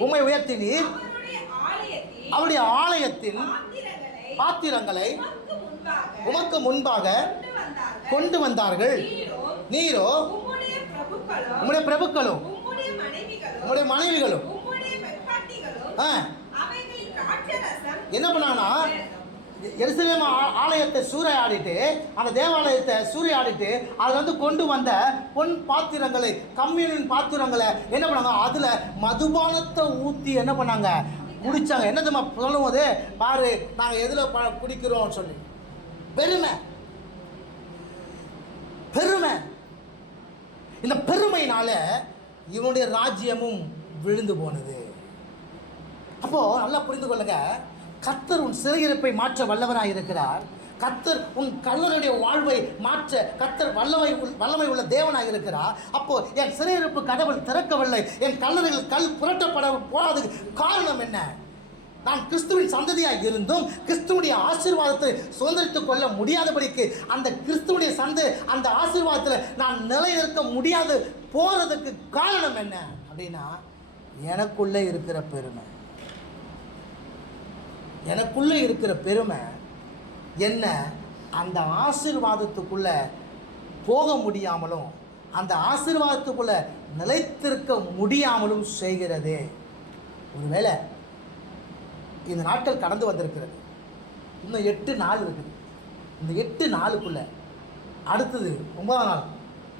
உம்மை உயர்த்தினீர், அவருடைய ஆலயத்தின் பாத்திரங்களை உமக்கு முன்பாக கொண்டு வந்தார்கள். நீரோ உம்முடைய பிரபுக்களும் உம்முடைய மனைவிகளும் என்ன பண்ணானா? எருசலேம் ஆலயத்தை சூறையாடிட்டு, அந்த தேவாலயத்தை சூறையாடிட்டு அதில் வந்து கொண்டு வந்த பொன் பாத்திரங்களை, கம்யூனின் பாத்திரங்களை என்ன பண்ணாங்க? அதில் மதுபானத்தை ஊற்றி என்ன பண்ணாங்க? குடித்தாங்க. என்ன தெரியுமா சொல்லும் போது? பாரு நாங்கள் எதில் குடிக்கிறோம் சொல்லி. பெருமை. இந்த பெருமையினால இவனுடைய ராஜ்யமும் விழுந்து போனது. அப்போ நல்லா புரிந்து கொள்ளுங்க, கர்த்தர் உன் சிறையிருப்பை மாற்ற வல்லவராக இருக்கிறார். கர்த்தர் உன் கல்லறையுடைய வாழ்வை மாற்ற கர்த்தர் வல்லமை உள்ள தேவனாக இருக்கிறார். அப்போ என் சிறையிருப்பு கடவுள் திறக்கவில்லை, என் கல்லறைகள் கல் புரட்டப்பட போகாததுக்கு காரணம் என்ன? நான் கிறிஸ்துவின் சந்ததியாக இருந்தும் கிறிஸ்துவுடைய ஆசீர்வாதத்தை சுதந்திரித்துக் கொள்ள முடியாதபடிக்கு அந்த கிறிஸ்துவுடைய அந்த ஆசீர்வாதத்தில் நான் நிலைநிற்க முடியாது போறதுக்கு காரணம் என்ன அப்படின்னா, எனக்குள்ளே இருக்கிற பெருமை. எனக்குள்ளே இருக்கிற பெருமை என்ன அந்த ஆசீர்வாதத்துக்குள்ளே போக முடியாமலும் அந்த ஆசீர்வாதத்துக்குள்ளே நிலைத்திருக்க முடியாமலும் செய்கிறது. ஒருவேளை இந்த நாட்கள் கடந்து வந்திருக்கிறது. இன்னும் 8 நாள் இருக்குது. இந்த 8 நாளுக்குள்ள அடுத்தது 9ஆம் நாள்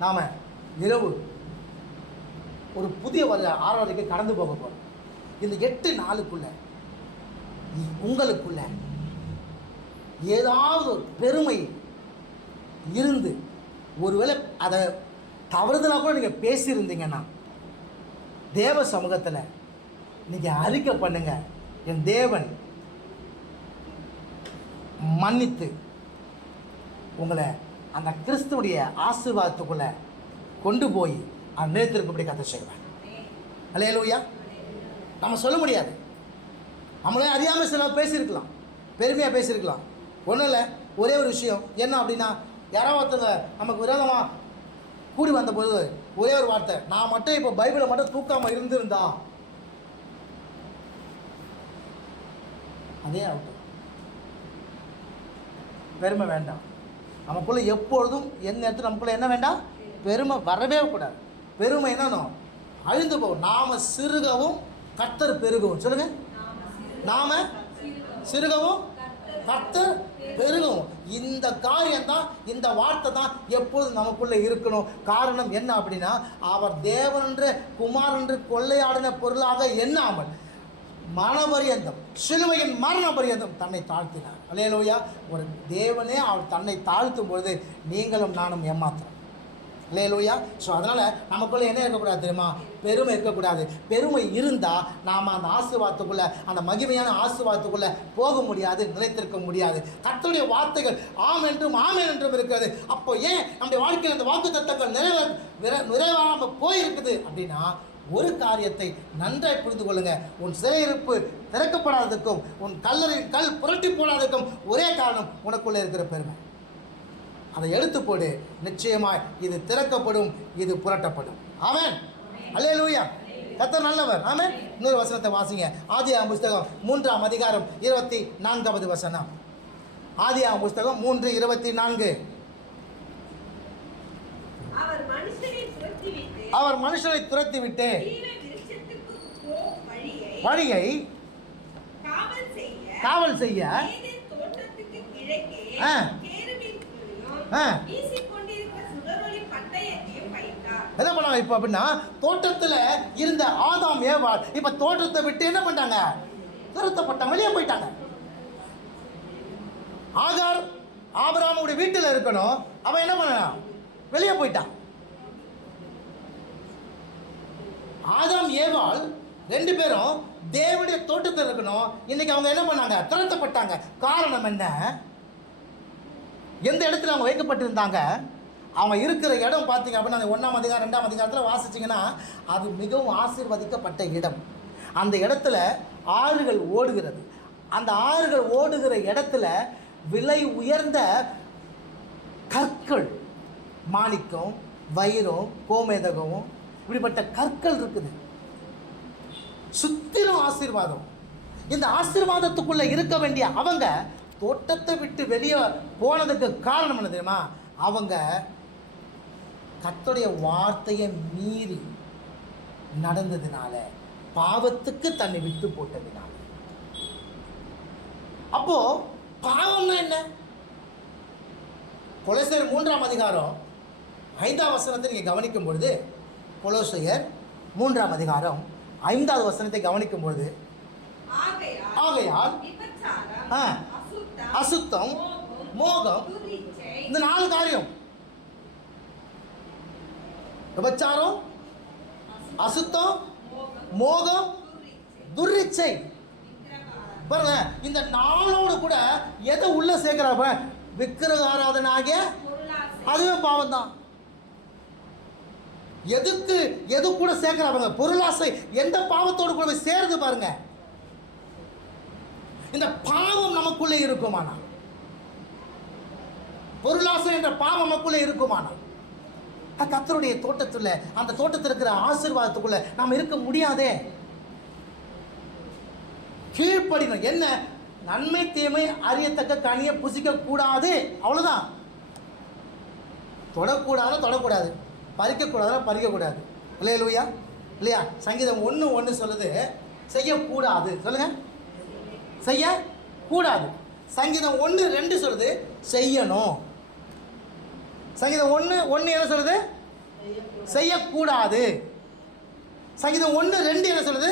நாம் இரவு ஒரு புதிய ஆராதனைக்கு கடந்து போக போகிறோம். இந்த 8 நாளுக்குள்ள உங்களுக்குள்ள ஏதாவது பெருமை இருந்து ஒருவேளை அதை தவறுதலாக கூட நீங்கள் பேசியிருந்தீங்கன்னா தேவ சமூகத்தில் நீங்கள் அறிக்கை பண்ணுங்க. என் தேவன் மன்னித்து உங்களை அந்த கிறிஸ்துவுடைய ஆசீர்வாதத்துக்குள்ளே கொண்டு போய் அந்த நேரத்திற்குப்படி கத்த செய்வேன். அல்லேலூயா. நம்ம சொல்ல முடியாது. நம்மளே அறியாமல் சில பேசியிருக்கலாம், பெருமையாக பேசியிருக்கலாம். ஒன்றும் இல்லை, ஒரே ஒரு விஷயம் என்ன அப்படின்னா, யாராவது ஒருத்தவங்க நமக்கு விரோதமாக கூடி வந்தபோது ஒரே ஒரு வார்த்தை, நான் மட்டும் இப்போ பைபிளை மட்டும் தூக்காமல் இருந்திருந்தா அதே ஆகட்டும். பெருமை வேண்டாம் நமக்குள்ளே. எப்பொழுதும் எந்த நேரத்தில் நமக்குள்ளே என்ன வேண்டாம், பெருமை வரவே கூடாது. பெருமை என்னன்னு அழிந்து போகும். நாம சிறுகவும் கர்த்தர் பெருகவும். சொல்லுங்க, நாம சிறுகவும் கர்த்தர் பெருகவும். இந்த காரியம் தான், இந்த வார்த்தை தான் எப்போதும் நமக்குள்ளே இருக்கணும். காரணம் என்ன அப்படின்னா, அவர் தேவனென்று குமாரன்று கொள்ளையாடின பொருளாக எண்ணாமல் மரணபரியந்தம், சிலுவையின் மரண பரியந்தம் தன்னை தாழ்த்தினார். அல்லேலூயா. ஒரு தேவனே அவர் தன்னை தாழ்த்தும் பொழுது நீங்களும் நானும் ஏமாத்துறோம். அல்லேலூயா. ஸோ அதனால் நமக்குள்ளே என்ன இருக்கக்கூடாது தெரியுமா, பெருமை இருக்கக்கூடாது. பெருமை இருந்தால் நாம் அந்த ஆசீர்வாதத்துக்குள்ளே, அந்த மகிமையான ஆசீர்வாதத்துக்குள்ளே போக முடியாது, நிலைத்திருக்க முடியாது. கர்த்தருடைய வார்த்தைகள் ஆம் என்றும் ஆமென் என்றும் இருக்கிறது. அப்போ ஏன் நம்முடைய வாழ்க்கையில் அந்த வாக்கு தத்தங்கள் நிறைவேறாமல் போயிருக்குது அப்படின்னா, ஒரு காரியத்தை நன்றாய் புரிந்து கொள்ளுங்க. உன் சிறையிருப்பு திறக்கப்படாததுக்கும் உன் கல் புரட்டி போடாததுக்கும் ஒரே காரணம் உனக்குள்ளே இருக்கிற பெருமை. அதை எடுத்து போடு. நிச்சயமாய் இது திறக்கப்படும், இது புரட்டப்படும். ஆமென். அல்லேலூயா. கர்த்தர் நல்லவர். ஆமென். இன்னொரு வசனத்தை வாசிங்க. ஆதியாகமம் புஸ்தகம் 3ஆம் அதிகாரம் 24வது வசனம். ஆதியாகமம் புஸ்தகம் 3:24. அவர் மனுஷனை துரத்திவிட்டு வழியை காவல் செய்ய என்ன பண்ணாங்க இப்போ அப்படின்னா, தோட்டத்தில் இருந்த ஆதாம் ஏவாள் இப்போ தோட்டத்தை விட்டு என்ன பண்ணிட்டாங்க, துரத்தப்பட்டாங்க, வெளியே போயிட்டாங்க. ஆகார் ஆபிரகாமுடைய வீட்டில் இருக்கணும், அவன் என்ன பண்ணான், வெளியே போயிட்டான். ஆதாம் ஏவாள் 2 பேரும் தேவனுடைய தோட்டத்தில் இருக்கணும், இன்னைக்கு அவங்க என்ன பண்ணாங்க, துரத்தப்பட்டாங்க. காரணம் என்ன, எந்த இடத்துல அவங்க வைக்கப்பட்டிருந்தாங்க, அவங்க இருக்கிற இடம் பார்த்தீங்க அப்படின்னா 1ஆம் அதிகாரம் 2ஆம் அதிகாரத்தில் வாசிச்சிங்கன்னா அது மிகவும் ஆசீர்வதிக்கப்பட்ட இடம். அந்த இடத்துல ஆறுகள் ஓடுகிறது. அந்த ஆறுகள் ஓடுகிற இடத்துல விலை உயர்ந்த கற்கள், மாணிக்கம், வைரம், கோமேதகம், இப்படிப்பட்ட கற்கள் இருக்குது. சுத்திரும் ஆசீர்வாதம். இந்த ஆசீர்வாதத்துக்குள்ள இருக்க வேண்டிய அவங்க தோட்டத்தை விட்டு வெளியே போனதுக்கு காரணம் என்ன தெரியுமா, அவங்க கர்த்தருடைய வார்த்தையை மீறி நடந்ததுனால, பாவத்துக்கு தன்னை விட்டு போட்டதுனால. அப்போ பாவம்னா என்ன? கொலோசியர் 3ஆம் அதிகாரம் 5ஆம் வசனத்தை நீங்கள் கவனிக்கும் பொழுது, கொலோசியர் 3ஆம் அதிகாரம் 5வது வசனத்தை கவனிக்கும் பொழுது, ஆகையால் அசுத்தம், மோகம், இந்த 4 காரியம், விபச்சாரம், அசுத்தம், மோகம், துர்ரிச்சை. பாருங்க, இந்த 4ஓடு கூட எதை உள்ள சேர்க்கிறாங்க, விக்கிரக ஆராதனை ஆகிய அதுவே பாவம் தான். எது கூட சேர்க்கிறாங்க, பொருளாசை எந்த பாவத்தோடு கூட போய் சேருது பாருங்க. இந்த பாவம் நமக்குள்ளே இருக்குமானா, பொருளாசை என்ற பாவம் நமக்குள்ளே இருக்குமானா, கர்த்தருடைய தோட்டத்தில், அந்த தோட்டத்தில் இருக்கிற ஆசீர்வாதத்துக்குள்ள நாம் இருக்க முடியாதே. கீழ்ப்படிணும். என்ன, நன்மை தீமை அறியத்தக்க கனியை புசிக்க கூடாது, அவ்வளவுதான். தொடக்கூடாது, பறிக்கக்கூடாதுன்னா பறிக்கக்கூடாது. இல்லையா இல்லையா? சங்கீதம் 1:1 சொல்லுது, செய்யக்கூடாது. சொல்லுங்க, செய்யக்கூடாது. சங்கீதம் 1:2 சொல்லுது செய்யணும். சங்கீதம் 1:1 என்ன சொல்லுது? செய்யக்கூடாது. சங்கீதம் 1:2 என்ன சொல்லுது?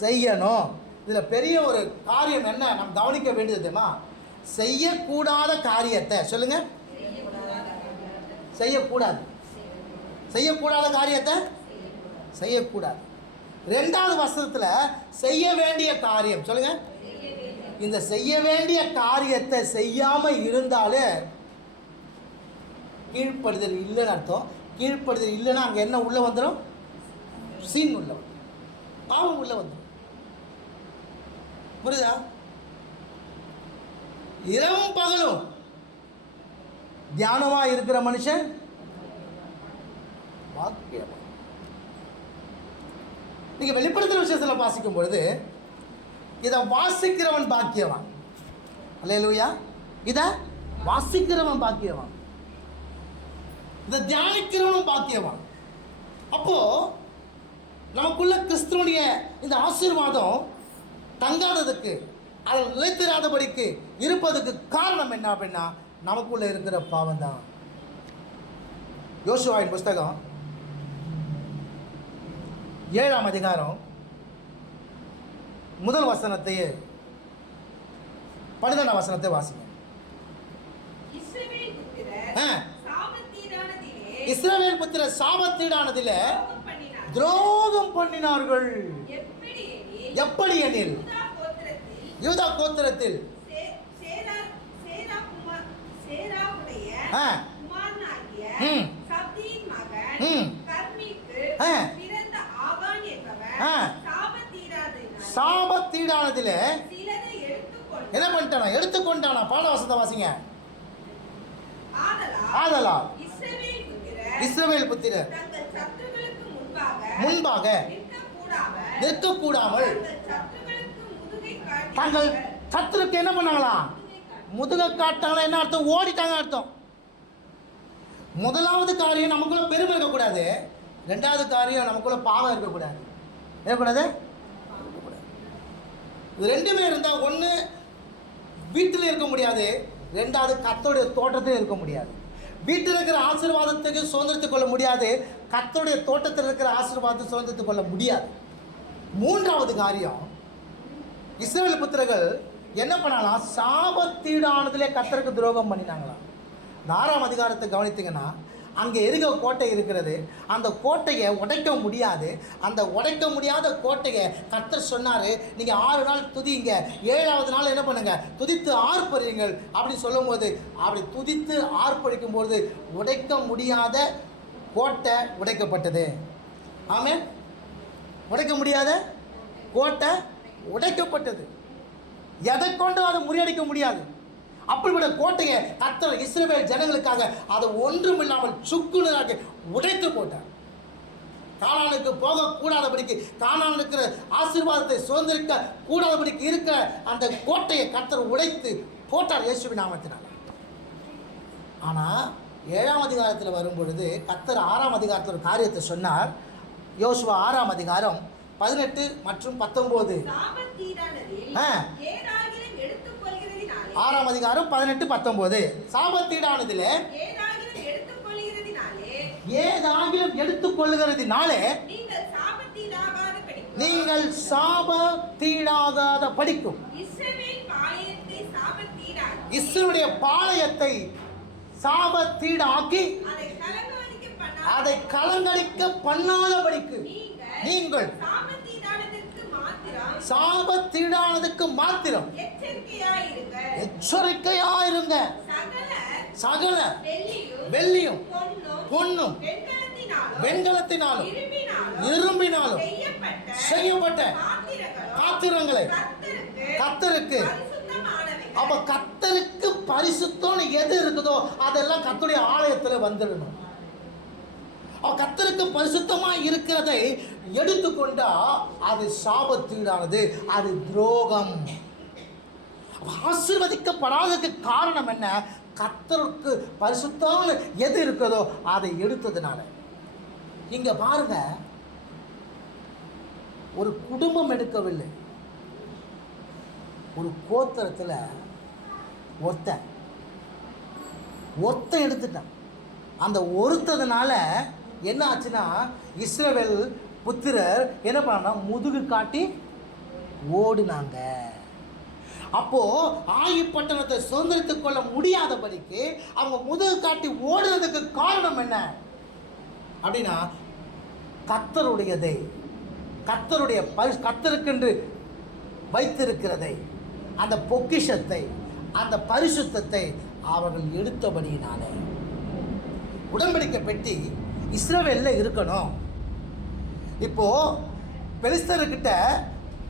செய்யணும். இதில் பெரிய ஒரு காரியம் என்ன நாம் கவனிக்க வேண்டியது தெரியுமா? செய்யக்கூடாத காரியத்தை சொல்லுங்க. செய்யக்கூடாது. செய்யக்கூடாத காரியத்தை செய்யக்கூடாது. 2வது வசனத்தில் செய்ய வேண்டிய காரியம் சொல்லுங்க. இந்த செய்ய வேண்டிய காரியத்தை செய்யாமல் இருந்தாலே கீழ்ப்படுதல் இல்லைன்னு அர்த்தம். கீழ்ப்படுதல் இல்லைன்னா அங்கே என்ன உள்ள வந்துடும்? சீன் உள்ள வந்துடும், பாவம் உள்ள வந்துடும். புரியுதா? இரவும் பகலும் தியானமா இருக்கிற மனுஷன் பாக்கியவான். நீங்க வெளிப்படுத்துற விஷயத்தில் வாசிக்கும் பொழுது இதை வாசிக்கிறவன் பாக்கியவான். அல்லேலூயா. இதை வாசிக்கிறவன் பாக்கியவான், இதை தியானிக்கிறவனும் பாக்கியவான். அப்போ நமக்குள்ள கிறிஸ்துவனுடைய இந்த ஆசீர்வாதம் தங்காததுக்கு, அதில் நிலைத்திராதபடிக்கு இருப்பதுக்கு காரணம் என்ன அப்படின்னா நமக்குள்ள இருக்கிற பாவம் தான். யோசுவாவின் புஸ்தகம் 7ஆம் அதிகாரம் 1 வசனத்தையே 12ஆம் வசனத்தை வாசிங்க. இஸ்ரவேல் புத்திரர் சாபத்தீடானதிலே துரோகம் பண்ணினார்கள். எப்படி எனில் யூதா கோத்திரத்தில் சாபத்தீடானதில என்ன பண்ணிட்டானா? எடுத்துக்கொண்டானா? பாடவசனத்தை வாசிங்க. ஆதலால் இஸ்ரவேல் புத்திரர் முன்பாக நிற்கக்கூடாமல் தங்கள் சத்துருக்கு என்ன பண்ணாங்களாம்? முதுக காட்டாங்களா? என்ன அர்த்தம்? ஓடிட்டாங்க அர்த்தம். முதலாவது காரியம் நமக்குள்ள பெருமை இருக்கக்கூடாது. 2வது காரியம் நமக்குள்ள பாவம் இருக்கக்கூடாது. இருக்கக்கூடாது. இது 2மே இருந்தால் ஒன்று வீட்டில் இருக்க முடியாது, 2வது கர்த்தருடைய தோட்டத்தில் இருக்க முடியாது. வீட்டில் இருக்கிற ஆசீர்வாதத்துக்கு சுதந்திரத்துக் கொள்ள முடியாது, கர்த்தருடைய தோட்டத்தில் இருக்கிற ஆசீர்வாதத்தை சுதந்திரத்துக் கொள்ள முடியாது. 3வது காரியம், இஸ்ரவேல் புத்திரர்கள் என்ன பண்ணாலாம்? சாபத்தீடானதிலே கர்த்தருக்கு துரோகம் பண்ணினாங்களாம். 6ஆம் அதிகாரத்தை கவனித்தீங்கன்னா அங்கே எரிக கோட்டை இருக்கிறது. அந்த கோட்டையை உடைக்க முடியாது. அந்த உடைக்க முடியாத கோட்டையை கர்த்தர் சொன்னார், நீங்கள் 6 நாள் துதிங்க, 7வது நாள் என்ன பண்ணுங்க? துதித்து ஆர்ப்பரியுங்கள் அப்படின்னு சொல்லும் போது, அப்படி துதித்து ஆர்ப்பரிக்கும் பொழுது உடைக்க முடியாத கோட்டை உடைக்கப்பட்டது. ஆமென். உடைக்க முடியாத கோட்டை உடைக்கப்பட்டது. எதை கொண்டும் அதை முறியடிக்க முடியாது. அப்படிப்பட்ட கோட்டையை கர்த்தர் இஸ்ரவேல் ஜனங்களுக்காக அதை ஒன்றுமில்லாமல் சுக்குநூறாக உடைத்து போட்டார். கானானுக்கு போகக்கூடாதபடிக்கு, கானான் இருக்கிற ஆசீர்வாதத்தை சுதந்திரிக்க கூடாதபடிக்கு இருக்கிற அந்த கோட்டையை கர்த்தர் உடைத்து போட்டார் இயேசுவின் நாமத்தினால. ஆனால் 7ஆம் அதிகாரத்தில் வரும் பொழுது கர்த்தர் 6ஆம் அதிகாரத்தில் ஒரு காரியத்தை சொன்னார். யோசுவா 6ஆம் அதிகாரம் 18 மற்றும் 19. 6ஆம் அதிகாரம் 18, 19. சாபத்தீடானதில் ஏதாகிலும் எடுத்துக்கொள்கிறதினாலே நீங்கள் சாபத்தீடாகாத படிக்கும். இஸ்ரவேலுடைய பாளையத்தை சாபத்தீடாக்கி அதை கலங்கடிக்க பண்ணாதபடிக்கு நீங்கள் சாபத்தீடானதுக்கு மாத்திரம் எச்சரிக்கையாயிருங்க. சகல வெள்ளியும் பொன்னும் வெண்கலத்தினாலும் இரும்பினாலும் செய்யப்பட்ட பாத்திரங்களை கர்த்தருக்கு, அப்ப கர்த்தருக்கு பரிசுத்தம் எது இருக்குதோ அதெல்லாம் கர்த்தருடைய ஆலயத்தில் வந்துடணும். கர்த்தருக்கு பரிசுத்தமாக இருக்கிறதை எடுத்துக்கொண்டா அது சாபத்தீடானது, அது துரோகம். ஆசீர்வதிக்கப்படாததுக்கு காரணம் என்ன? கர்த்தருக்கு பரிசுத்தம் எது இருக்கிறதோ அதை எடுத்ததுனால. இங்க பாருங்க, ஒரு குடும்பம் எடுக்கவில்லை, ஒரு கோத்திரத்தில் ஒருத்தன் எடுத்துட்டான். அந்த ஒருத்ததுனால என்ன ஆச்சுன்னா, இஸ்ரவேல் புத்திரர் என்ன பண்ணா, முதுகு காட்டி ஓடினாங்க. அப்போ ஆயி பட்டணத்தை சுதந்திரித்துக் கொள்ள முடியாதபடிக்கு அவங்க முதுகு காட்டி ஓடுறதுக்கு காரணம் என்ன அப்படின்னா, கர்த்தருடையதை, கர்த்தருடைய கர்த்தருக்கென்று வைத்திருக்கிறதை, அந்த பொக்கிஷத்தை, அந்த பரிசுத்தத்தை அவர்கள் எடுத்தபடியினாலே. உடன்படிக்கை பெட்டி இஸ்ரவேல்ல இருக்கணும். இப்போ பெலிஸ்தர்கிட்ட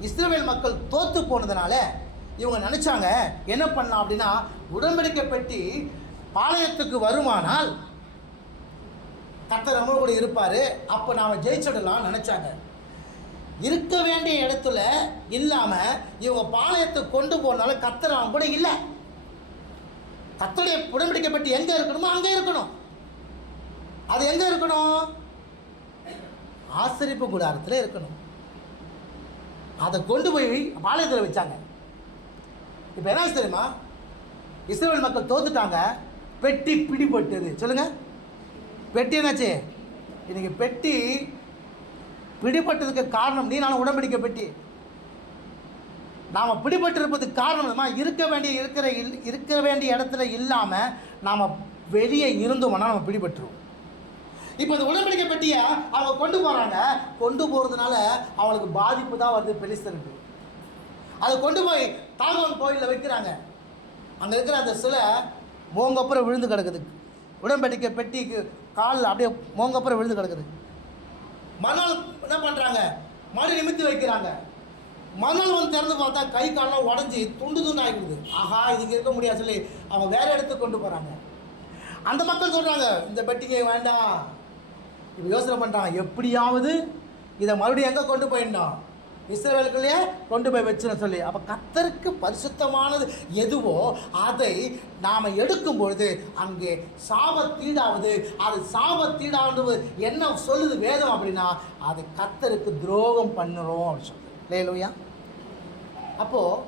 இஸ்ரவேல் மக்கள் தோத்து போனதுனால இவங்க நினைச்சாங்க என்ன பண்ணலாம் அப்படின்னா, உடன்படிக்கை பெட்டி பாளையத்துக்கு வருமானால் கர்த்தர் நம்ம கூட இருப்பாரு, அப்போ நாம ஜெயிச்சிடலாம் நினைச்சாங்க. இருக்க வேண்டிய இடத்துல இல்லாம இவங்க பாளையத்துக்கு கொண்டு போறதுனால கர்த்தர் அவங்க கூட இல்லை. கர்த்தருடைய உடன்படிக்கை பெட்டி எங்க இருக்கணுமோ அங்கே இருக்கணும். அது எங்க இருக்கணும்? ஆசரிப்பு கூடாரத்தில் இருக்கணும். அதை கொண்டு போய் பாளையத்தில் வச்சாங்க. இப்போ என்ன தெரியுமா, இஸ்ரவேல் மக்கள் தோத்துட்டாங்க, பெட்டி பிடிபட்டது. சொல்லுங்க, பெட்டி என்னாச்சு? இன்னைக்கு பெட்டி பிடிபட்டதுக்கு காரணம் நீ நானும் உடன்படிக்கை பெட்டி. நாம் பிடிபட்டிருப்பதுக்கு காரணம் இருக்க வேண்டிய இடத்துல இல்லாமல் நாம் வெளியே இருந்தோம்னா நம்ம பிடிபட்டுருவோம். இப்போ இந்த உடன்படிக்கை பெட்டியை அவங்க கொண்டு போகிறாங்க. கொண்டு போகிறதுனால அவங்களுக்கு பாதிப்பு தான் வருது பெலிஸ்தருக்கு. அதை கொண்டு போய் தாகோன் கோயிலில் வைக்கிறாங்க. அங்கே இருக்கிற அந்த சிலை மோங்கப்புறம் விழுந்து கிடக்குது. உடன்படிக்கை பெட்டிக்கு காலில் அப்படியே மோங்கப்புறம் விழுந்து கிடக்குது. மணல் என்ன பண்ணுறாங்க, மறு நிமித்தி வைக்கிறாங்க. மணல் வந்து திறந்து பார்த்தா கை காலெலாம் உடஞ்சி துண்டு துண்டு ஆகிடுது. ஆஹா, இதுக்கு இருக்க முடியாது சொல்லி அவங்க வேறு இடத்துக்கு கொண்டு போகிறாங்க. அந்த மக்கள் சொல்கிறாங்க இந்த பெட்டிக்கே வேண்டாம். இப்போ யோசனை பண்ணுறாங்க, எப்படியாவது இதை மறுபடியும் எங்கே கொண்டு போயிடணும், இஸ்ரவேலுக்குள்ளேயே கொண்டு போய் வச்சுன்னு சொல்லி. அப்போ கர்த்தருக்கு பரிசுத்தமானது எதுவோ அதை நாம் எடுக்கும் பொழுது அங்கே சாபத்தீடாவது, அது சாபத்தீடாவது என்ன சொல்லுது வேதம் அப்படின்னா, அது கர்த்தருக்கு துரோகம் பண்ணுறோம் அப்படின்னு சொல்லி. இல்லையா? அப்போது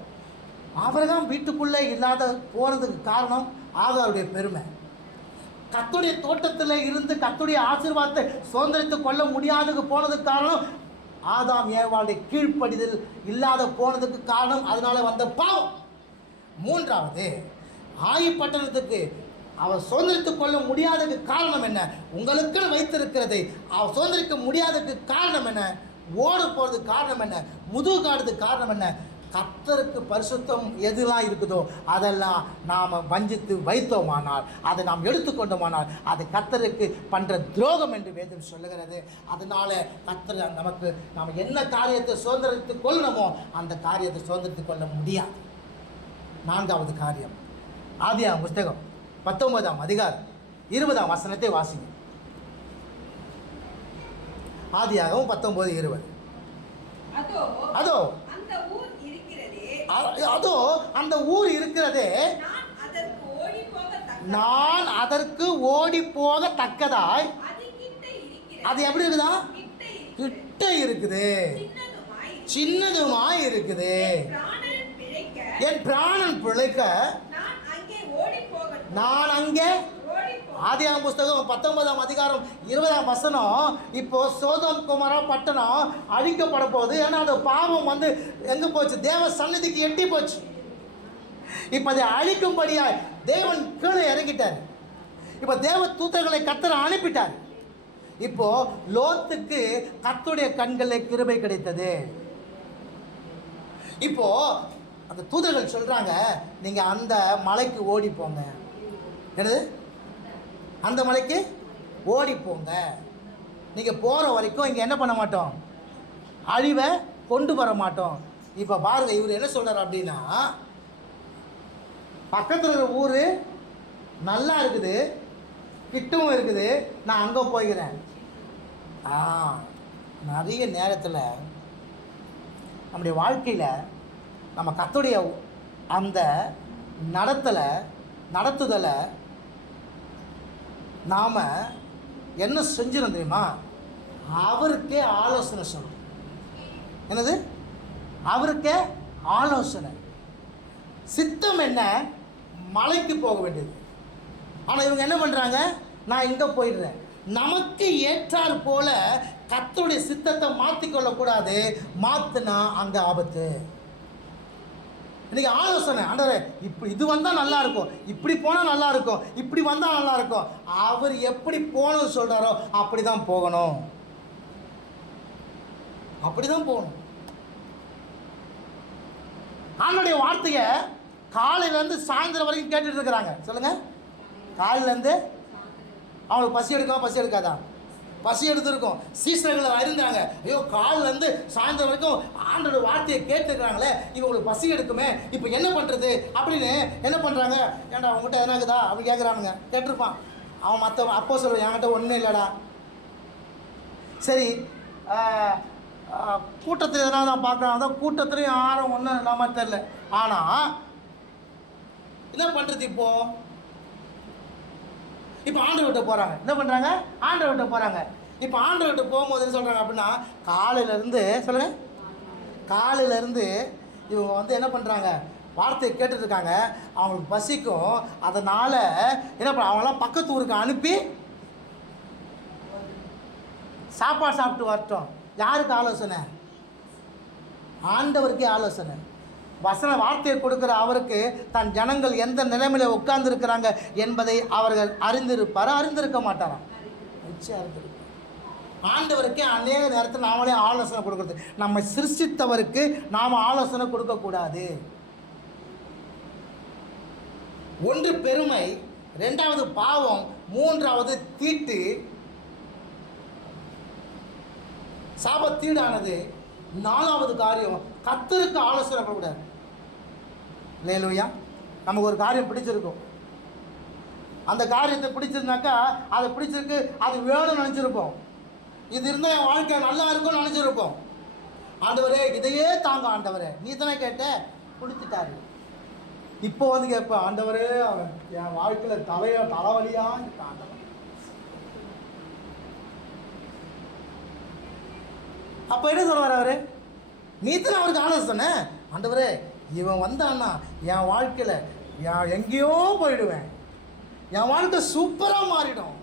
ஆபிரகாம் வீட்டுக்குள்ளே இல்லாத போனதுக்கு காரணம் ஆகாருடைய பெருமை. கர்த்தருடைய தோட்டத்தில் இருந்து கர்த்தருடைய ஆசீர்வாதத்தை சுதந்திரித்து கொள்ள முடியாததுக்கு போனதுக்கு காரணம் ஆதாம் ஏவாளுடைய கீழ்ப்படிதல் இல்லாத போனதுக்கு காரணம், அதனால வந்த பாவம். மூன்றாவது, ஆயி பட்டணத்துக்கு அவர் சுதந்திரித்துக் கொள்ள முடியாததுக்கு காரணம் என்ன? உங்களுக்கு வைத்திருக்கிறதை அவர் சுதந்திரிக்க முடியாததுக்கு காரணம் என்ன? ஓட போகிறதுக்கு காரணம் என்ன? முதுகு காடுறதுக்கு காரணம் என்ன? கர்த்தருக்கு பரிசுத்தம் எதுலாம் இருக்குதோ அதெல்லாம் நாம் வஞ்சித்து வைத்தோமானால், அதை நாம் எடுத்துக்கொண்டோமானால் அது கர்த்தருக்கு பண்ணுற துரோகம் என்று வேதம் சொல்லுகிறது. அதனால கர்த்தர் நமக்கு நாம் என்ன காரியத்தை சுதந்திரித்துக் கொள்ளணுமோ அந்த காரியத்தை சுதந்திரித்துக் கொள்ள முடியாது. நான்காவது காரியம், ஆதியாகமம் புஸ்தகம் 19ஆம் அதிகாரம் 20ஆம் வசனத்தை வாசிங்க. ஆதியாகமம் 19:20. அதோ அந்த ஊர் இருக்கிறதே, நான் அதற்கு ஓடி போகத்தக்கதாய். அது எப்படி இருக்குதா? கிட்ட இருக்குது, சின்னதுமாய் இருக்குது. என் பிராணன் பிழைக்க நான் அங்கே. ஆதியாகமம் புஸ்தகம் 19ஆம் அதிகாரம் 20ஆம் வசனம். இப்போ சோதோம் குமாரா பட்டணம் அழிக்கப்பட போகுது. ஏன்னா அந்த பாவம் வந்து எங்கே போச்சு? தேவ சந்நிதிக்கு எட்டி போச்சு. இப்போ அதை அழிக்கும்படியா தேவன் கீழே இறங்கிட்டார். இப்போ தேவ தூதர்களை கர்த்தர் அனுப்பிட்டார். இப்போ லோத்துக்கு கர்த்தருடைய கண்களில் கிருபை கிடைத்தது. இப்போ அந்த தூதர்கள் சொல்றாங்க, நீங்க அந்த மலைக்கு ஓடி போங்க. என்னது? அந்த மலைக்கு ஓடி போங்க. நீங்கள் போகிற வரைக்கும் இங்கே என்ன பண்ண மாட்டோம், அழிவை கொண்டு வர மாட்டோம். இப்போ பாருங்க, இவர் என்ன சொல்கிறார் அப்படின்னா, பக்கத்தில் இருக்கிற ஊர் நல்லா இருக்குது, கிட்டவும் இருக்குது, நான் அங்கே போய்கிறேன். நிறைய நேரத்தில் நம்முடைய வாழ்க்கையில் நம்ம கர்த்தருடைய அந்த நடத்துதலை நாம் என்ன செஞ்சிடும் தெரியுமா? அவருக்கே ஆலோசனை சொல்லணும். என்னது? அவருக்கே ஆலோசனை. சித்தம் என்ன? மலைக்கு போக வேண்டியது. ஆனால் இவங்க என்ன பண்ணுறாங்க? நான் இங்கே போயிடுறேன். நமக்கு ஏற்றார் போல கர்த்தருடைய சித்தத்தை மாற்றிக்கொள்ளக்கூடாது. மாற்றினா அங்கே ஆபத்து. இன்னைக்கு ஆலோசனை, ஆண்டவரே இப்படி இது வந்தால் நல்லா இருக்கும், இப்படி போனால் நல்லா இருக்கும், இப்படி வந்தால் நல்லா இருக்கும். அவர் எப்படி போகணும்னு சொல்கிறாரோ அப்படி தான் போகணும், அப்படி தான் போகணும். ஆண்டவருடைய வார்த்தையை காலையிலேருந்து சாயந்தரம் வரைக்கும் கேட்டுட்டு இருக்கிறாங்க. சொல்லுங்க, காலையிலேருந்து அவங்களுக்கு பசி எடுக்காம பசி எடுக்காதா? பசி எடுத்துருக்கும். சீசர்களை இருந்தாங்க, ஐயோ காலிலேருந்து சாயந்தரம் வரைக்கும் ஆண்டோட வார்த்தையை கேட்டுருக்குறாங்களே, இவங்களுக்கு பசி எடுக்குமே, இப்போ என்ன பண்ணுறது அப்படின்னு என்ன பண்ணுறாங்க? ஏன்டா அவங்ககிட்ட என்ன இருக்குதா அப்படின்னு கேட்குறானுங்க. கேட்டிருப்பான் அவன். மற்ற அப்போ சொல்லுவான், என்கிட்ட ஒன்றும் இல்லைடா. சரி, கூட்டத்தில் எதனா தான் பார்க்குறாங்க, கூட்டத்துலேயும் யாரும் ஒன்றும் இல்லாமல் தெரில. ஆனால் என்ன பண்ணுறது? இப்போ ஆண்டவர்கிட்ட போகிறாங்க. என்ன பண்ணுறாங்க? ஆண்டவர்கிட்ட போகிறாங்க. இப்போ ஆண்டவர்கிட்ட போகும்போது என்ன சொல்கிறாங்க அப்படின்னா, காலையிலேருந்து சொல்லுங்கள், காலையிலேருந்து இவங்க வந்து என்ன பண்ணுறாங்க? வார்த்தையை கேட்டுட்ருக்காங்க. அவங்களுக்கு பசிக்கும். அதனால் என்ன பண்ண, அவங்களாம் பக்கத்து ஊருக்கு அனுப்பி சாப்பாடு சாப்பிட்டு வரட்டும். யாருக்கு ஆலோசனை? ஆண்டவருக்கே ஆலோசனை. வசன வார்த்தையை கொடுக்குற அவருக்கு தன் ஜனங்கள் எந்த நிலைமையில் உட்கார்ந்து இருக்கிறாங்க என்பதை அவர்கள் அறிந்திருக்க மாட்டாராம். நிச்சயம் அறிந்திருப்பார். ஆண்டவருக்கே அநேக நேரத்தில் நாமளே ஆலோசனை கொடுக்குறது. நம்ம சிருஷ்டித்தவருக்கு நாம் ஆலோசனை கொடுக்கக்கூடாது. ஒன்று பெருமை, ரெண்டாவது பாவம், மூன்றாவது தீட்டு, சாபத்தீடானது, நாலாவது காரியம் கர்த்தருக்கு ஆலோசனை பண்ணக்கூடாது. அல்லேலூயா. நமக்கு ஒரு காரியம் பிடிச்சிருக்கும். அந்த காரியத்தை பிடிச்சிருந்தாக்கா அதை பிடிச்சிருக்கு, அது வேணும்னு நினச்சிருப்போம். இது இருந்தால் என் வாழ்க்கை நல்லா இருக்கும்னு நினச்சிருப்போம். ஆண்டவரே இதையே தாங்க ஆண்டவரே, நீ தானே கேட்ட, கொடுத்துட்டாரு. இப்போ வந்து கேட்பேன், ஆண்டவரே என் வாழ்க்கையில் தலைவலியா இருக்கான் ஆண்டவர். அப்போ என்ன சொல்லுவார் அவர்? நீ தானே அவருக்கு ஆலோசனை. ஆண்டவரே இவன் வந்தான்னா என் வாழ்க்கையில் எங்கேயோ போயிடுவேன், என் வாழ்க்கை சூப்பராக மாறிடும்,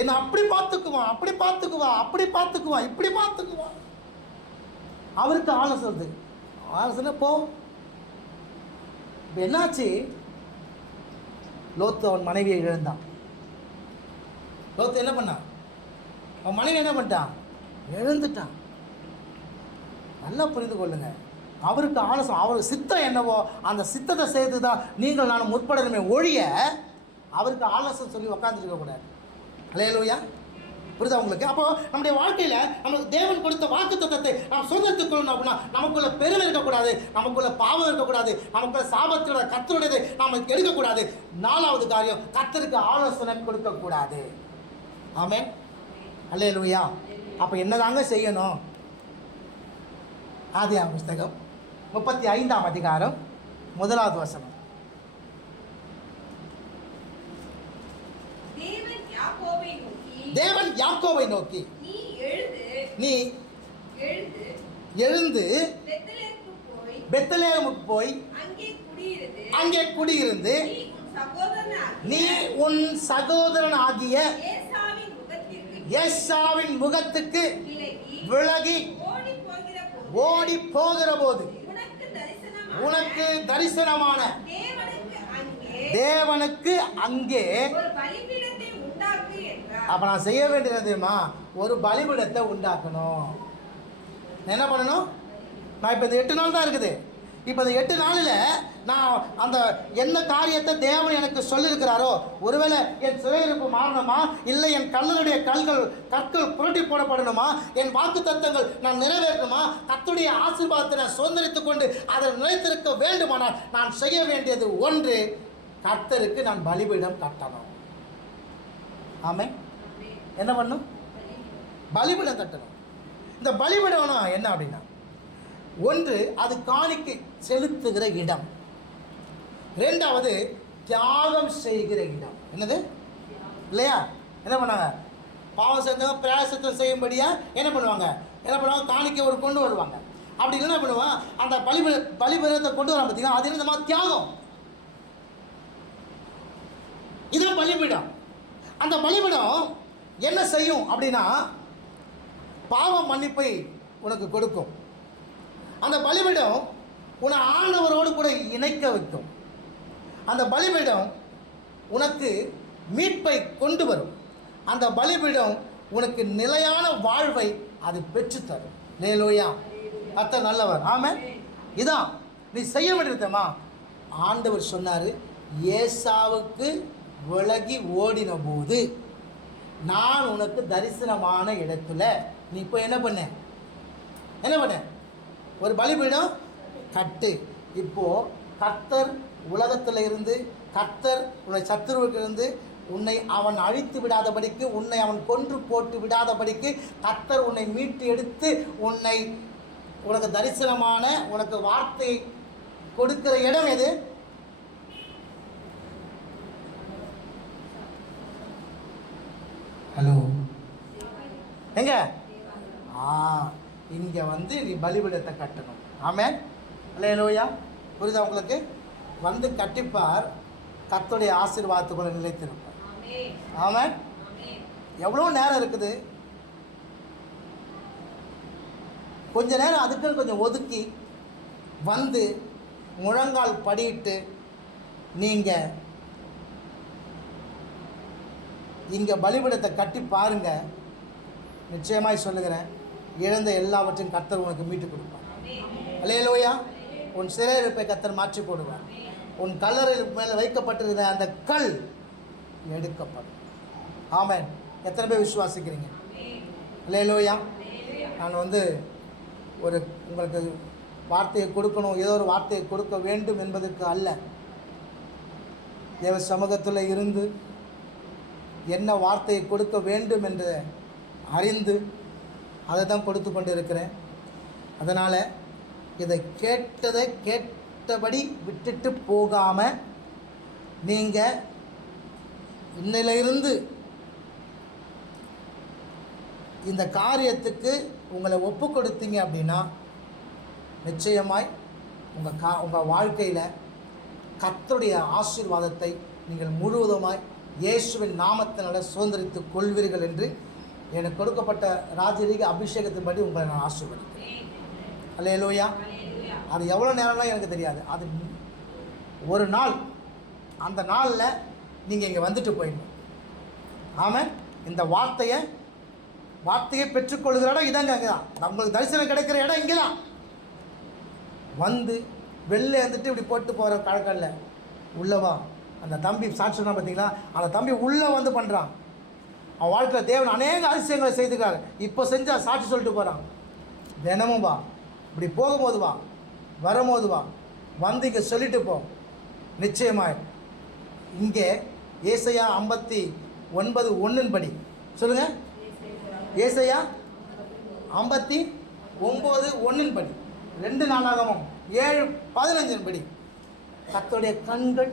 என்னை அப்படி பார்த்துக்குவான், அப்படி பார்த்துக்குவான், அப்படி பார்த்துக்குவான், இப்படி பார்த்துக்குவான். அவருக்கு ஆலோசனை போ. இப்போ என்னாச்சு? லோத்து அவன் மனைவியை இழந்தான். லோத்து என்ன பண்ணான்? அவன் மனைவி என்ன பண்ணிட்டான்? எழுந்துட்டான். நல்லா புரிந்து கொள்ளுங்க. அவருக்கு ஆலோசனை, அவர் சித்தம் என்னவோ அந்த சித்தத்தை செய்து தான் நீங்கள் நான் முற்படணுமே ஒழிய அவருக்கு ஆலோசனை சொல்லி உக்காந்துருக்க கூடாது. அல்லேலூயா. புரியுதா உங்களுக்கு? அப்போ நம்முடைய வாழ்க்கையில் நமக்கு தேவன் கொடுத்த வாக்குத்தத்தத்தை நாம் சுதந்திரத்துக் கொள்ளணும் அப்படின்னா நமக்குள்ள பெருமை இருக்கக்கூடாது, நமக்குள்ள பாவம் இருக்கக்கூடாது, நமக்குள்ள சாபத்தோட கர்த்தருடையதை நாம் எடுக்கக்கூடாது. நாலாவது காரியம், கர்த்தருக்கு ஆலோசனை கொடுக்கக்கூடாது. ஆமென். அல்லேலூயா. அப்போ என்னதாங்க செய்யணும்? ஆதியாகம புஸ்தகம் 35ஆம் அதிகாரம் 1வது வசனம். தேவன் யாக்கோபை நோக்கி நீ எழுந்து பெத்லெகேமுக்கு போய் அங்கே குடியிருந்து நீ உன் சகோதரன் ஆகிய ஏசாவின் முகத்துக்கு விலகி ஓடி போகிற போது உனக்கு தரிசனமான தேவனுக்கு அங்கே. அப்ப நான் செய்ய வேண்டியதுமா ஒரு பலிபீடத்தை உண்டாக்கணும். என்ன பண்ணணும்? நான் இப்போ இந்த 8 நாள் தான் இருக்குது. இப்போ இந்த 8 நாளில் நான் அந்த என்ன காரியத்தை தேவன் எனக்கு சொல்லியிருக்கிறாரோ, ஒருவேளை என் சிறையிருப்பு மாறணுமா, இல்லை என் கல்லுடைய கற்கள் புரட்டி போடப்படணுமா, என் வாக்கு தத்தங்கள் நான் நிறைவேற்றணுமா, கர்த்தருடைய ஆசீர்வாதத்தை நான் சுதந்திரித்துக் கொண்டு அதை நிலைத்திருக்க வேண்டுமானால் நான் செய்ய வேண்டியது ஒன்று, கர்த்தருக்கு நான் பலிபீடம் கட்டணும். ஆமென். என்ன பண்ணும்? பலிபீடம் கட்டணும். இந்த பலிபீடம்னா என்ன அப்படின்னா, ஒன்று அது காணிக்கை செலுத்துகிற இடம், ரெண்டாவது தியாகம் செய்கிற இடம். என்னது இல்லையா? என்ன பண்ணாங்க? பாவம் செஞ்சவங்க பிராயசித்தம் செய்யும்படியா என்ன பண்ணுவாங்க? காணிக்கை ஒரு கொண்டு வருவாங்க. அப்படி என்ன பண்ணுவான், அந்த பலிபீடத்தை கொண்டு வரான் பார்த்தீங்கன்னா, அது என்னமா தியாகம். இதுதான் பலிபீடம். அந்த பலிபீடம் என்ன செய்யும் அப்படின்னா, பாவ மன்னிப்பை உனக்கு கொடுக்கும். அந்த பலிபீடம் உன்னை ஆண்டவரோடு கூட இணைக்க வைக்கும். அந்த பலிபீடம் உனக்கு மீட்பை கொண்டு வரும். அந்த பலிபீடம் உனக்கு நிலையான வாழ்வை அது பெற்றுத்தரும். அல்லேலூயா. கர்த்தர் நல்லவர். ஆமென். இதான் நீ செய்ய வேண்டியதுமா. ஆண்டவர் சொன்னார், ஏசாவுக்கு விலகி ஓடின போது நான் உனக்கு தரிசனமான இடத்துல நீ இப்போ என்ன பண்ண, ஒரு பலிபீடம் கட்டு. இப்போ கர்த்தர் உலகத்தில் இருந்து, கர்த்தர் உன்னை சத்துருவிலிருந்து உன்னை அவன் அழித்து விடாதபடிக்கு, உன்னை அவன் கொன்று போட்டு விடாதபடிக்கு கர்த்தர் உன்னை மீட்டு எடுத்து உனக்கு தரிசனமான, உனக்கு வார்த்தை கொடுக்கிற இடம் எது? ஹலோ, எங்க? இங்கே வந்து நீ பலிபீடத்தை கட்டணும். ஆமென். அல்லேலூயா. புரியுதா உங்களுக்கு? வந்து கட்டிப்பார், கர்த்தருடைய ஆசீர்வாதத்துக்குள்ள நிலைத்திருப்பார். ஆமென். எவ்வளோ நேரம் இருக்குது? கொஞ்ச நேரம் அதுக்குன்னு கொஞ்சம் ஒதுக்கி வந்து முழங்கால் படியிட்டு நீங்கள் இங்கே பலிபீடத்தை கட்டி பாருங்க. நிச்சயமாய் சொல்லுகிறேன், இழந்த எல்லாவற்றையும் கர்த்தர் உனக்கு மீட்டு கொடுப்பார். அல்லேலூயா. உன் சிறையிருப்பை கர்த்தர் மாற்றி போடுவார். உன் கல்லறையில் மேலே வைக்கப்பட்டிருந்த அந்த கல் எடுக்கப்படும். ஆமென். எத்தனை பேர் விசுவாசிக்கிறீங்க? அல்லேலூயா. நான் உங்களுக்கு வார்த்தையை கொடுக்கணும், ஏதோ ஒரு வார்த்தையை கொடுக்க வேண்டும் என்பதற்கு அல்ல. தேவ சமூகத்தில் இருந்து என்ன வார்த்தையை கொடுக்க வேண்டும் என்று அறிந்து அதை தான் கொடுத்து கொண்டு இருக்கிறேன். அதனால் இதை கேட்டபடி விட்டுட்டு போகாமல் நீங்கள் இன்னிலிருந்து இந்த காரியத்துக்கு உங்களை ஒப்பு கொடுத்தீங்க அப்படின்னா நிச்சயமாய் உங்கள் வாழ்க்கையில் கர்த்தருடைய ஆசீர்வாதத்தை நீங்கள் முழுவதுமாய் இயேசுவின் நாமத்தினால சுதந்திரித்துக் கொள்வீர்கள் என்று எனக்கு கொடுக்கப்பட்ட ராஜரீக அபிஷேகத்தின்படி உங்களை நான் ஆசீர்வதிக்கிறேன். அல்லேலூயா. அது எவ்வளோ நேரம்லாம் எனக்கு தெரியாது. அது ஒரு நாள், அந்த நாளில் நீங்கள் இங்கே வந்துட்டு போயிடணும். ஆமாம். இந்த வார்த்தையை பெற்றுக்கொள்கிற இடம் இதாங்க. அங்கே தான் உங்களுக்கு தரிசனம் கிடைக்கிற இடம் இங்கே தான். வந்து வெளில வந்துட்டு இப்படி போட்டு போகிற கழக்கல்ல உள்ளவா. அந்த தம்பி சாட்சி சொன்னா பார்த்தீங்களா, அந்த தம்பி உள்ளே வந்து பண்ணுறான். அவன் வாழ்க்கையில் தேவன் அநேக அதிசயங்களை செய்துக்காரு. இப்போ செஞ்சால் சாட்சி சொல்லிட்டு போகிறான். தினமும் வா, இப்படி போகும்போது வா, வரும்போது வா, வந்து இங்கே சொல்லிட்டு போ. நிச்சயமாய் இங்கே ஏசாயா 59:1 படி சொல்லுங்கள். ஏசாயா 59:1 படி, 2 நாளாகமம் 7:15 படி, கர்த்தருடைய கண்கள்,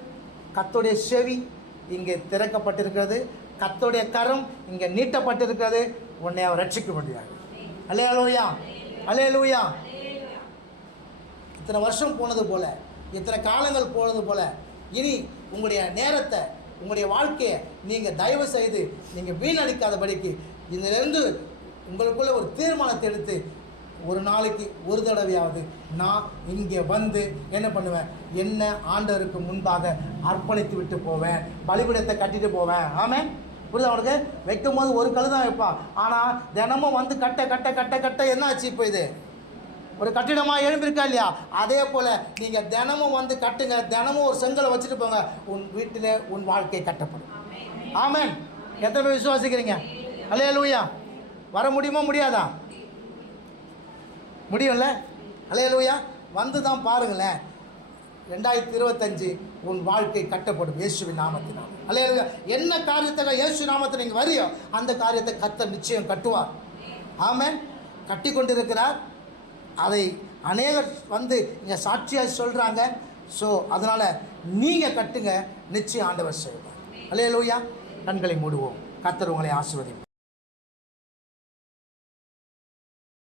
கர்த்தருடைய செவி இங்கே திறக்கப்பட்டிருக்கிறது. கர்த்தருடைய கரம் இங்கே நீட்டப்பட்டிருக்கிறது. உன்னை அவர் ரட்சிக்க முடியாது. அல்லேலூயா. அல்லேலூயா. இத்தனை வருஷம் போனது போல, இத்தனை காலங்கள் போனது போல, இனி உங்களுடைய நேரத்தை, உங்களுடைய வாழ்க்கையை நீங்கள் தயவு செய்து நீங்கள் வீணடிக்காதபடிக்கு இதிலிருந்து உங்களுக்குள்ள ஒரு தீர்மானத்தை எடுத்து ஒரு நாளைக்கு ஒரு தடவையாவது நான் இங்கே வந்து என்ன பண்ணுவேன், என்ன ஆண்டவருக்கு முன்பாக அர்ப்பணித்து விட்டு போவேன், பலிபீடத்தை கட்டிட்டு போவேன். ஆமாம். புரியுது? அவனுக்கு வைக்கும் போது ஒரு கல் தான் வைப்பான். ஆனால் தினமும் வந்து கட்ட கட்ட கட்ட கட்ட என்ன ஆச்சு? இப்போ இது ஒரு கட்டிடமாக எழும்பியிருக்கா இல்லையா? அதே போல் நீங்கள் தினமும் வந்து கட்டுங்க. தினமும் ஒரு செங்கலை வச்சுட்டு போங்க. உன் வீட்டில் உன் வாழ்க்கை கட்டப்படும். ஆமென். எத்தனை பேர் விசுவாசிக்கிறீங்க? அல்லேலூயா. வர முடியுமா முடியாதா? முடியும்ல? அல்லேலூயா. வந்து தான் பாருங்களேன். 2025 உன் வாழ்க்கை கட்டப்படும் இயேசுவின் நாமத்தினால். அல்லேலூயா. என்ன காரியத்தை இயேசு நாமத்தில் நீங்கள் வரியோ அந்த காரியத்தை கர்த்தர் நிச்சயம் கட்டுவார். ஆமென். கட்டி கொண்டிருக்கிறார். அதை அநேகர் வந்து இங்கே சாட்சியாக சொல்கிறாங்க. ஸோ அதனால் நீங்கள் கட்டுங்க, நிச்சயம் ஆண்டவர் செய்வார். அல்லேலூயா. கண்களை மூடுவோம். கர்த்தர் உங்களை ஆசீர்வதிப்பார்.